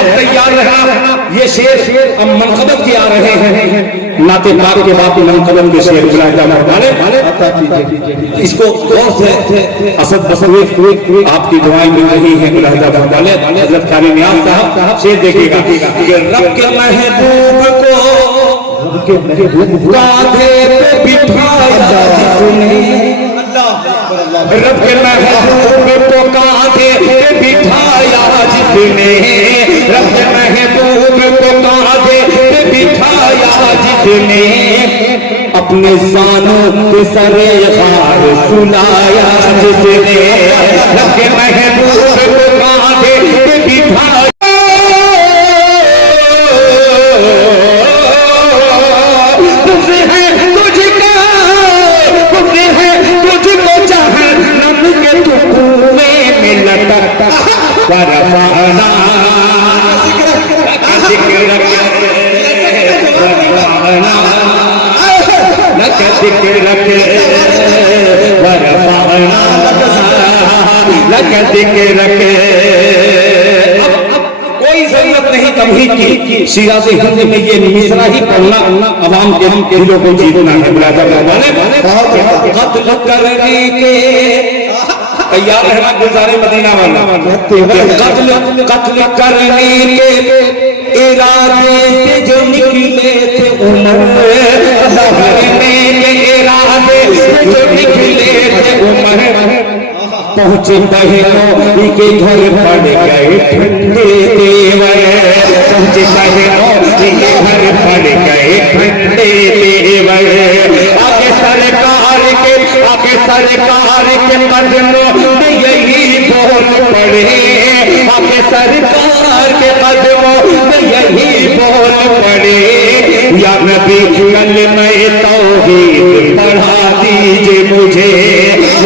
अब तैयार रहा ये शेर अब मनकबत के आ रहे हैं नाते पाक के बाद मनकबत के शेर बुलाए जाने वाले इसको गौर से असद बसवे आपकी दुआएं मिल रही हैं बुलाए जाने वाले हज़रत क़ारी नियाज़ साहब शेर देखिएगा कि रब के महबूब को कांधे पे बिठाया जिसने रब के महबूब को कांधे पे बिठाया जिसने रब महबूब को कांधे पे बिठाया जिसने अपने जानों पे सरे हार सुलाया जिसने रब महबूब को कांधे पे बिठाया वरफ़अना लक ज़िक्रक वरफ़अना लक ज़िक्रक। कोई जरूरत नहीं तमहीद की, सीरात हिंद में ये मिसरा ही पढ़ना अवाम के हम दिलों को जीतना है। कत्ल करने के तैयार रहना गुलजारे मदीना वाला। कत्ल करने के इरादे से जो निकले थे उमर, करने के इरादे से जो निकले थे उमर, पहुंचे बहनों के घर पड़ गए ठंडे तेवर, पहुंचे बहनों के घर पड़ गए ठंडे तेवर। आगे सरकार के कदमों में यही बोल पड़े, आगे सरकार के कदमों में यही बोल पड़े, या नबी कलमे तौहीद पढ़ा दीजिए मुझे,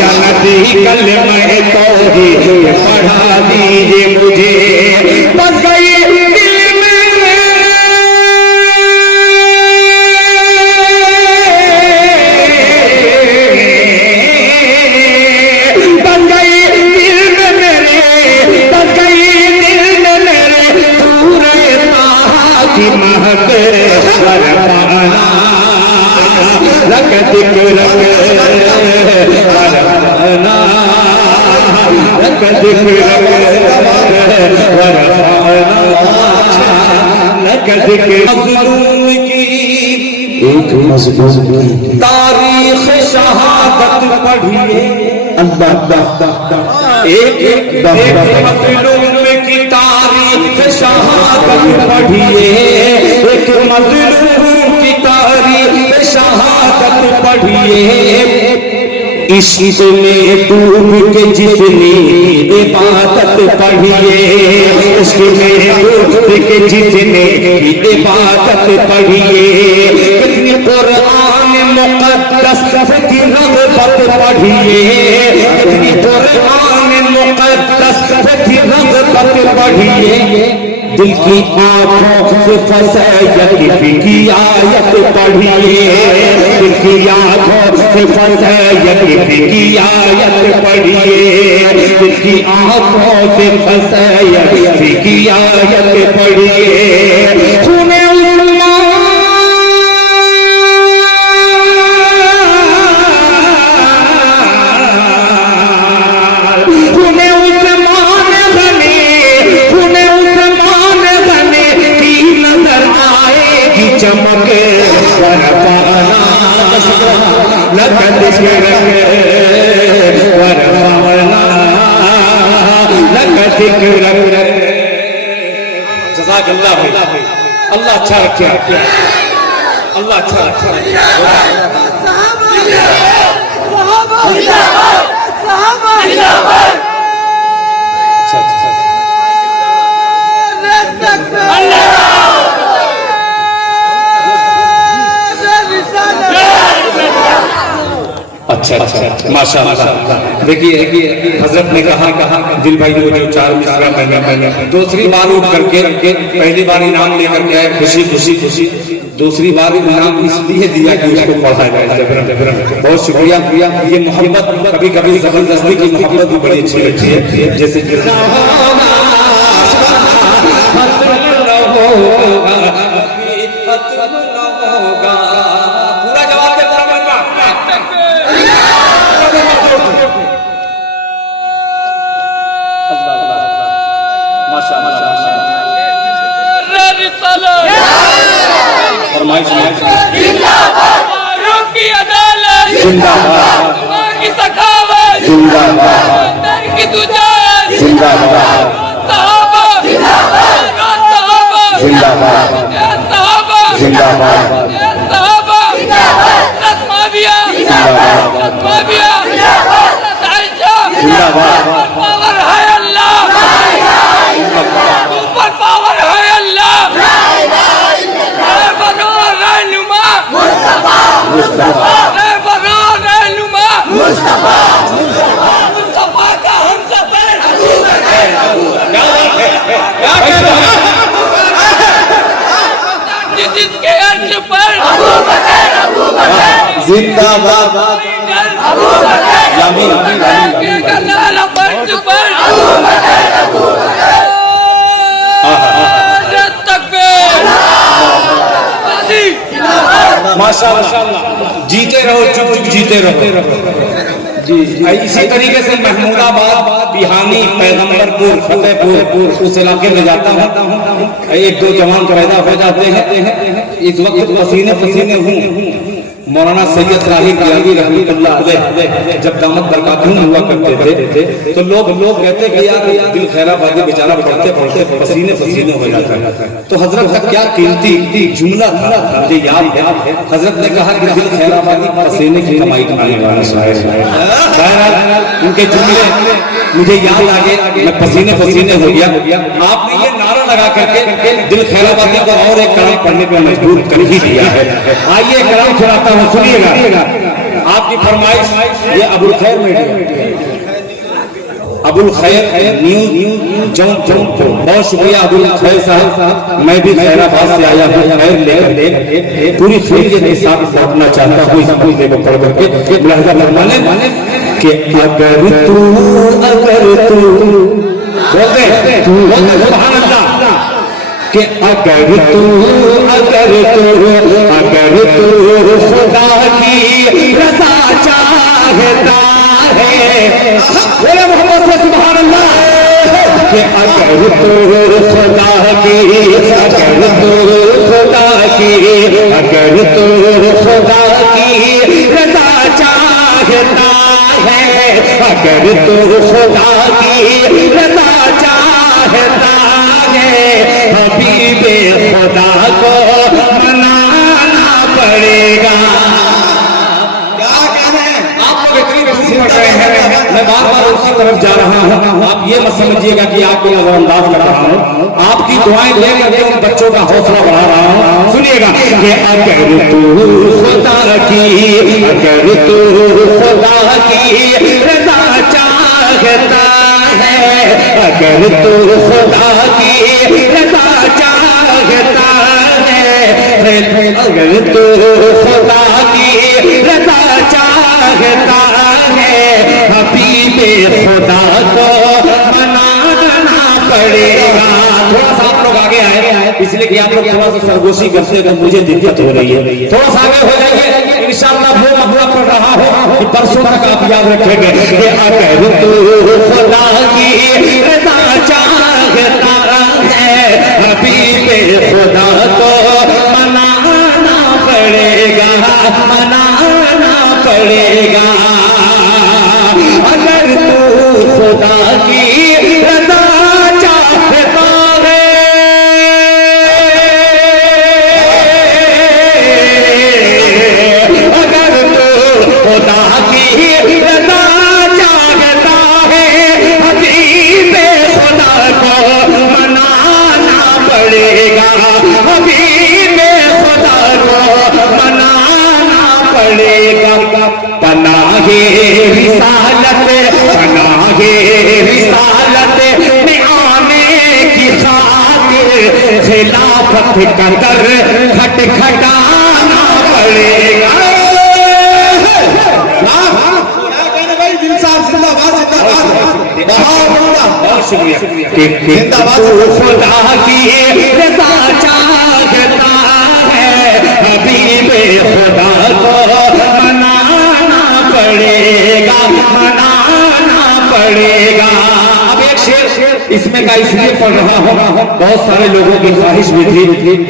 या नबी कलमे तौहीद पढ़ा दीजिए मुझे। बस गई लक ज़िक्रक वरफ़अना लक ज़िक्रक वरफ़अना लक ज़िक्रक। मज़लूम की एक मज़लूम की तारीख़ शहादत पढ़िए, एक मज़लूम की तारीख़ शहादत पढ़िए, एक मज़लूम की तारीख़ शहादत पढ़िए। इश्क़ में डूब के जिसने इबादत पढ़िए, इश्क़ में डूब के जिसने इबादत पढ़िए। कितनी कुरान मुक़द्दस की रग़बत पढ़िए, कितनी कुरान मुक़द्दस की रग़बत पढ़िए। दिल की आँखों से फसैयत की आयत पढ़िए, दिल की आँखों से फसैयत की आयत पढ़िए, दिल की आँखों से फसैयत की आयत पढ़िए। खूने चमक वरफ़अना लक ज़िक्रक वरफ़अना लक ज़िक्रक। जज़ाकल्लाह भाई, अल्लाह अच्छा रखे, अल्लाह अच्छा रखे। अच्छा अच्छा माशाअल्लाह। देखिए हजरत ने कहा दिल भाई को जो 4 मिसरा मैंने दूसरी बार उठ करके, पहली बार इनाम लेकर के आए, खुशी खुशी खुशी। दूसरी बार इनाम इसलिए दिया कि उसको पढ़ा जाए। बहुत शुक्रिया। ये मोहब्बत कभी कभी जबरदस्ती की मोहब्बत भी बड़ी अच्छी लगती है, जैसे जिंदाबाद जिंदाबाद जिंदाबाद जिंदाबाद जिंदाबाद पावर है अल्लाह, सुपर पावर है अल्लाह, बनो रहनुमा मुस्तफा, बनो रहनुमा मुस्तफा, मुस्तफा का हम सफर जिसके अर्ज पर जिंदाबाद माशाअल्लाह जीते रहो, चुप चुप जीते रहो। जी इसी तरीके से महमूदाबाद, बिहानी, पैगंबरपुर, फतेहपुर उस इलाके में जाता हूँ। एक दो जवान पैदा हो जाते हैं। इस वक्त पसीने पसीने हूँ। मौलाना सैयद साहिब गिलानी रहमतुल्लाह अलैह जब दामद बरकातहूं हुआ करते थे तो लोग कहते कि यार दिल खैराबादी बेचारा पढ़ते पढ़ते पसीने पसीने हो जाता है। तो हजरत का क्या कीमती जुमला था, मुझे याद है। हजरत ने कहा कि दिल खैराबादी पसीने की कमाई कमाने वाला शायर है। उनके जुमले मुझे याद आ गए, मैं पसीने पसीने हो गया। आपने ये नारा लगा करके दिल खैराबादी को और एक कलाम पढ़ने पर मजबूर कर ही दिया है। आइए कलाम सुनाता हूँ, सुनिएगा। आपकी फरमाइश ये अबुल खैर में, अबुल खैर न्यू जौनपुर। बहुत शुक्रिया अबुल खैर साहब। मैं भी खैराबाद से आया हूँ खैर लेकर, पूरी खैरियत के साथ पहुंचना चाहता हूँ। इस मसले को पढ़ करके मुलाहिजा फरमाने कि अगर तू बोलते सुभान अल्लाह कि अगर तू खुदा की रज़ा चाहता है, बोले मोहम्मद से सुभान अल्लाह कि अगर तू खुदा की रज़ा चाहता है, अगर तू खुदा की रज़ा चाहता है, हबीबे खुदा को मनाना पड़ेगा। क्या कह रहे हैं आप लोग इतनी खुशी कर रहे हैं, मैं बार बार उसी तरफ जा रहा हूँ। आप ये मत समझिएगा कि आपको नजरअंदाज कर रहा हूँ। आपकी दुआएं लेकर के उन बच्चों का हौसला बढ़ा रहा हूँ। सुनिएगा कि अगर तू खुदा की रज़ा चाहता है, अगर तू खुदा की रज़ा चाहता है, अगर तू खुदा की रज़ा चाहता है, हबीबे खुदा को मनाना पड़ेगा। थोड़ा सा आप लोग आगे आए, इसलिए कि आप लोग थोड़ा सा सरगोशी करते हैं, मुझे दिक्कत हो रही है। थोड़ा सा आगे हो जाइए, इंशाअल्लाह वो मसला पढ़ रहा हो कि परसों तक आप याद रखेंगे कि अगर तू खुदा की रज़ा चाहता है, हबीबे खुदा को मनाना पड़ेगा, मनाना पड़ेगा। अगर तू खुदा की रज़ा चाहता है, अगर तू खुदा की रज़ा चाहता है, हबीबे खुदा को मनाना पड़ेगा, हबीबे खुदा को मनाना पड़ेगा। पनाहे रिसालत में आने की खातिर खिलाफत का दर खटखटाना पड़ेगा। क्या कहने भाई, दिल साहब जिंदाबाद जिंदाबाद। बहुत शुक्रिया जिंदाबाद। खुदा की रज़ा चाहता है, हबीबे खुदा को मनाना पड़ेगा, मनाना पड़ेगा। अब एक शेर इसमें का इसलिए पढ़ रहा हूँ, बहुत सारे लोगों की ख्वाहिश भी थी।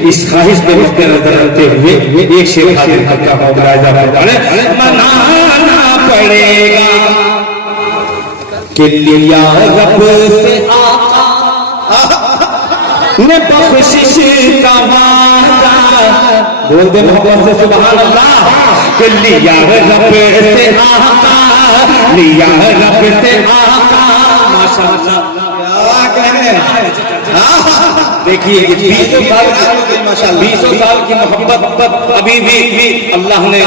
इस ख्वाहिश पे नजर रखते हुए एक शेर हाजिर करता हूँ। मनाना पड़ेगा कि लिया रब से आका ने बख्शिश का वादा, बोल दे मोहब्बत से सुभान अल्लाह, कि लिया रब से आका, लिया रब से आका, माशाअल्लाह क्या कहें। देखिए 20 साल की मोहब्बत अभी भी अल्लाह ने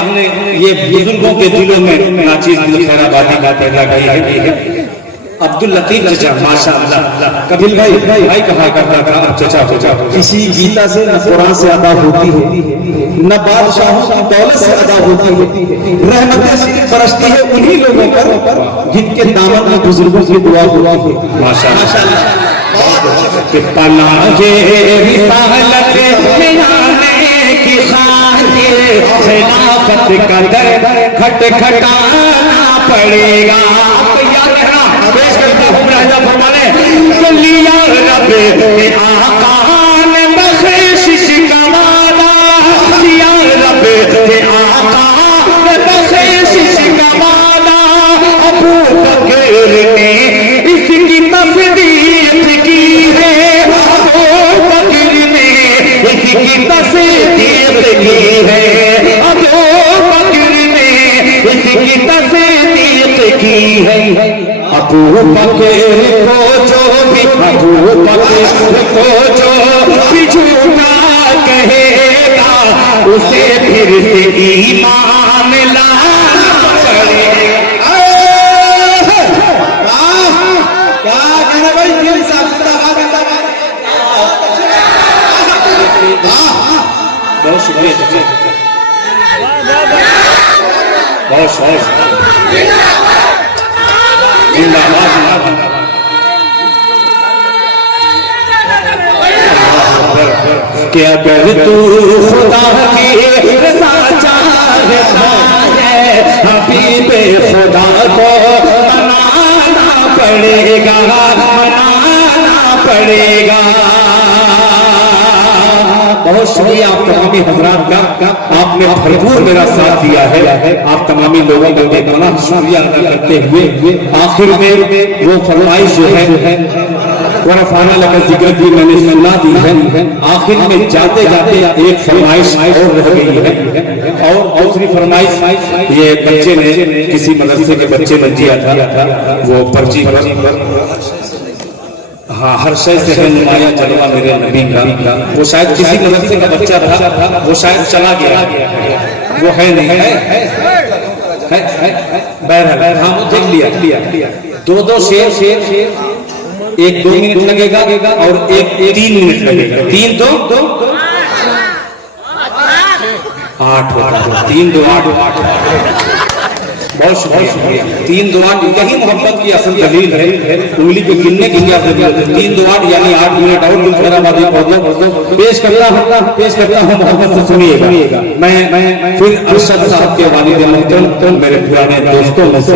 ये बुजुर्गों के दिलों में नाचीज दिल खैराबादी का पैदा की है। अब्दुल लतीफ चचा माशाअल्लाह, कबीर भाई कहा करता था चचा किसी गीता से न कुरान से अदा होती है, न बादशाहों की दौलत से अदा होती है, रहमतें बरसती है उन्हीं लोगों पर जिनके दामन में बुजुर्गों की दुआ हुआ है। माशाअल्लाह कि पनाहे रिसालत में आने की खातिर खिलाफत का दर खटखटाना पड़ेगा। पेश करता हूँ राजा फरमाने, लिया रब के आका ने बख्शिश का वादा, लिया रब के आका ने बख्शिश का वादा, अबू बकर ने इसकी तस्दीक की है, अबू बकर ने इसकी तस्दीक की है, अबू बकर ने इसकी तस्दीक की है। अबू बकर को जो भी, अबू बकर को जो भी झूठा कहेगा, उसे फिर से ईमान लाना पड़ेगा। क्या कहना भाई, दिल साफ बहुत शुक्रिया बहुत कि अगर तू खुदा की रज़ा चाहता है, हबीबे खुदा को मनाना पड़ेगा, मनाना पड़ेगा। बहुत शुक्रिया आप तमामी हजरात का, आपने भरपूर मेरा साथ दिया है। आप तमामी लोगों का बेपनाह शुक्रिया अदा करते हुए आखिर में वो फरमाइश जो है वरफ़ाना लका जिक्र की मैंने सुना दी है। आखिर में जाते जाते एक फरमाइश और रह गई है, और दूसरी फरमाइश ये बच्चे ने किसी मदरसे के बच्चे ने दिया था, वो पर्ची पर हाँ हर शय से है नुमाया जलवा मेरे नबी का, वो शायद किसी मदरसे का बच्चा था, वो शायद चला गया, वो है नहीं है बहरहाल हाँ वो देख लिया। दो शेर, एक 2 मिनट लगेगा और एक 3 मिनट लगेगा। 3 2 8 होता है, 3 2 8। बहुत शुक्रिया। 3 2 8 यही मोहब्बत की असल दलील है, उंगली पे गिनने की क्या जरूरत है। 3 2 8 यानी 8 मिनट और दिल खैराबादी पेश करता हूँ मोहब्बत से सुनिएगा। मैं फिर अरशद साहब के वालिद मोहतरम मेरे पुराने दोस्तों में से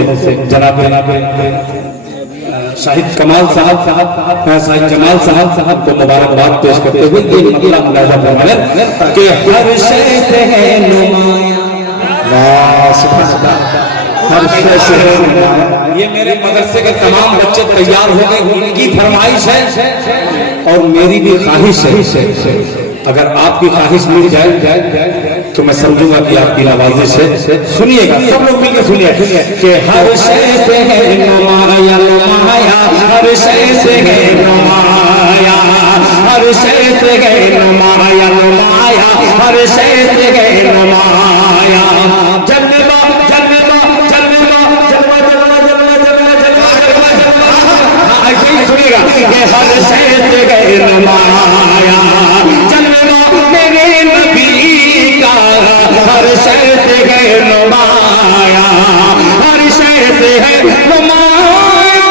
जनाब शाहिद कमाल शाहिद जमाल साहब को मुबारकबाद पेश करते हुए ये मतलब अंदाजा फरमाया कि हर शय से है नुमाया, हर शय से है नुमाया। ये मेरे मदरसे के तमाम बच्चे तैयार हो गए, उनकी फरमाइश है और मेरी भी ख्वाहिश है। अगर आपकी ख्वाहिश मिल जाए तो मैं समझूंगा कि आपकी नवाजिश है। सुनिएगा, सब लोग मिलकर सुनिए कि हर शय से है नुमाया नुमाया, हर शय से है नुमाया, हर शय से है नुमाया नुमाया, हर शय से है नुमाया। जलवा जलवा जलवा जलवा जलवा जलवा जलवा जलवा जलवा, ऐसे ही सुनिएगा कि हर शय से है नुमाया, मेरे नबी का हर शय से है नुमाया, हर शय से है नुमाया,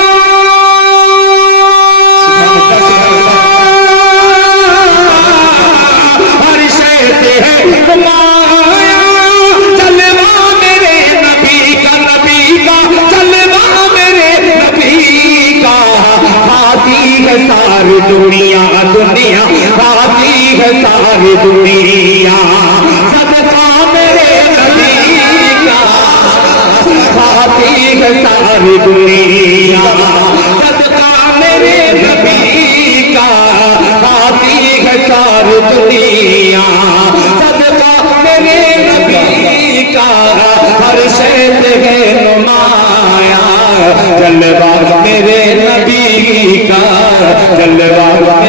हर शय से है नुमाया। जलवा मेरे नबी का जलवा मेरे नबी का, खाती है सारी दुनिया खाती है सारी दुनिया, सदका मेरे नबी का, खाती है सारी दुनिया, सदका मेरे नबी का, खाती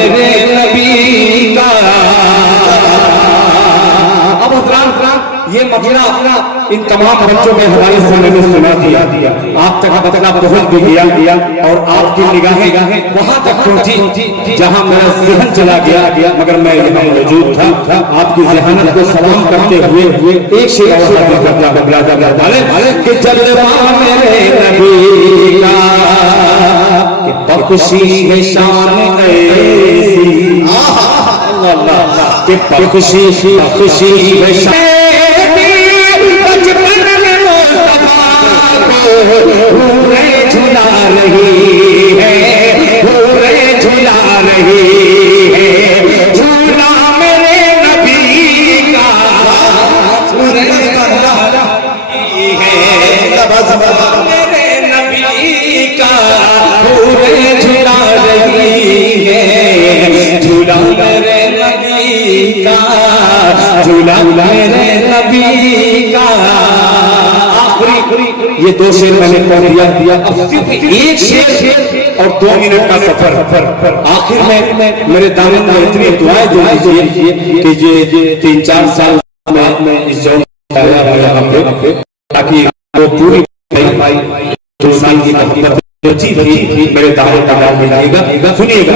मेरे नबी का। अब हज़रात ये मसला इन तमाम बच्चों में हमारे सामने में सुना दिया, आप तक बदला पहुंच भी गया और आपकी निगाहें वहां तक पहुंची जहां मेरा ज़हन चला गया, मगर मैं यहाँ मौजूद था। आपकी ज़हनत को सलाम करते हुए एक शेर और हाजिर करता वाले कि जलवा मेरे नबी का कि बख्शी है शान ऐसी, कि बख्शी है शान पूरे झुला रही है, पूरे झुला रही है, झूला मेरे नबी का पूरे झुला रही है, मेरे नबी का पूरे झुला रही है, झूला मेरे नबी का, झूला मेरे नबी का। ये दो शेर मैंने पढ़ दिया, अब सिर्फ एक शेर और 2 मिनट का सफर। आखिर में मेरे दामन में इतनी दुआएं दे दीजिए कि ये 3-4 साल में इस जॉब ताकि वो पूरी 2 साल की मेरे दावे का नाम मिलाएगा। सुनिएगा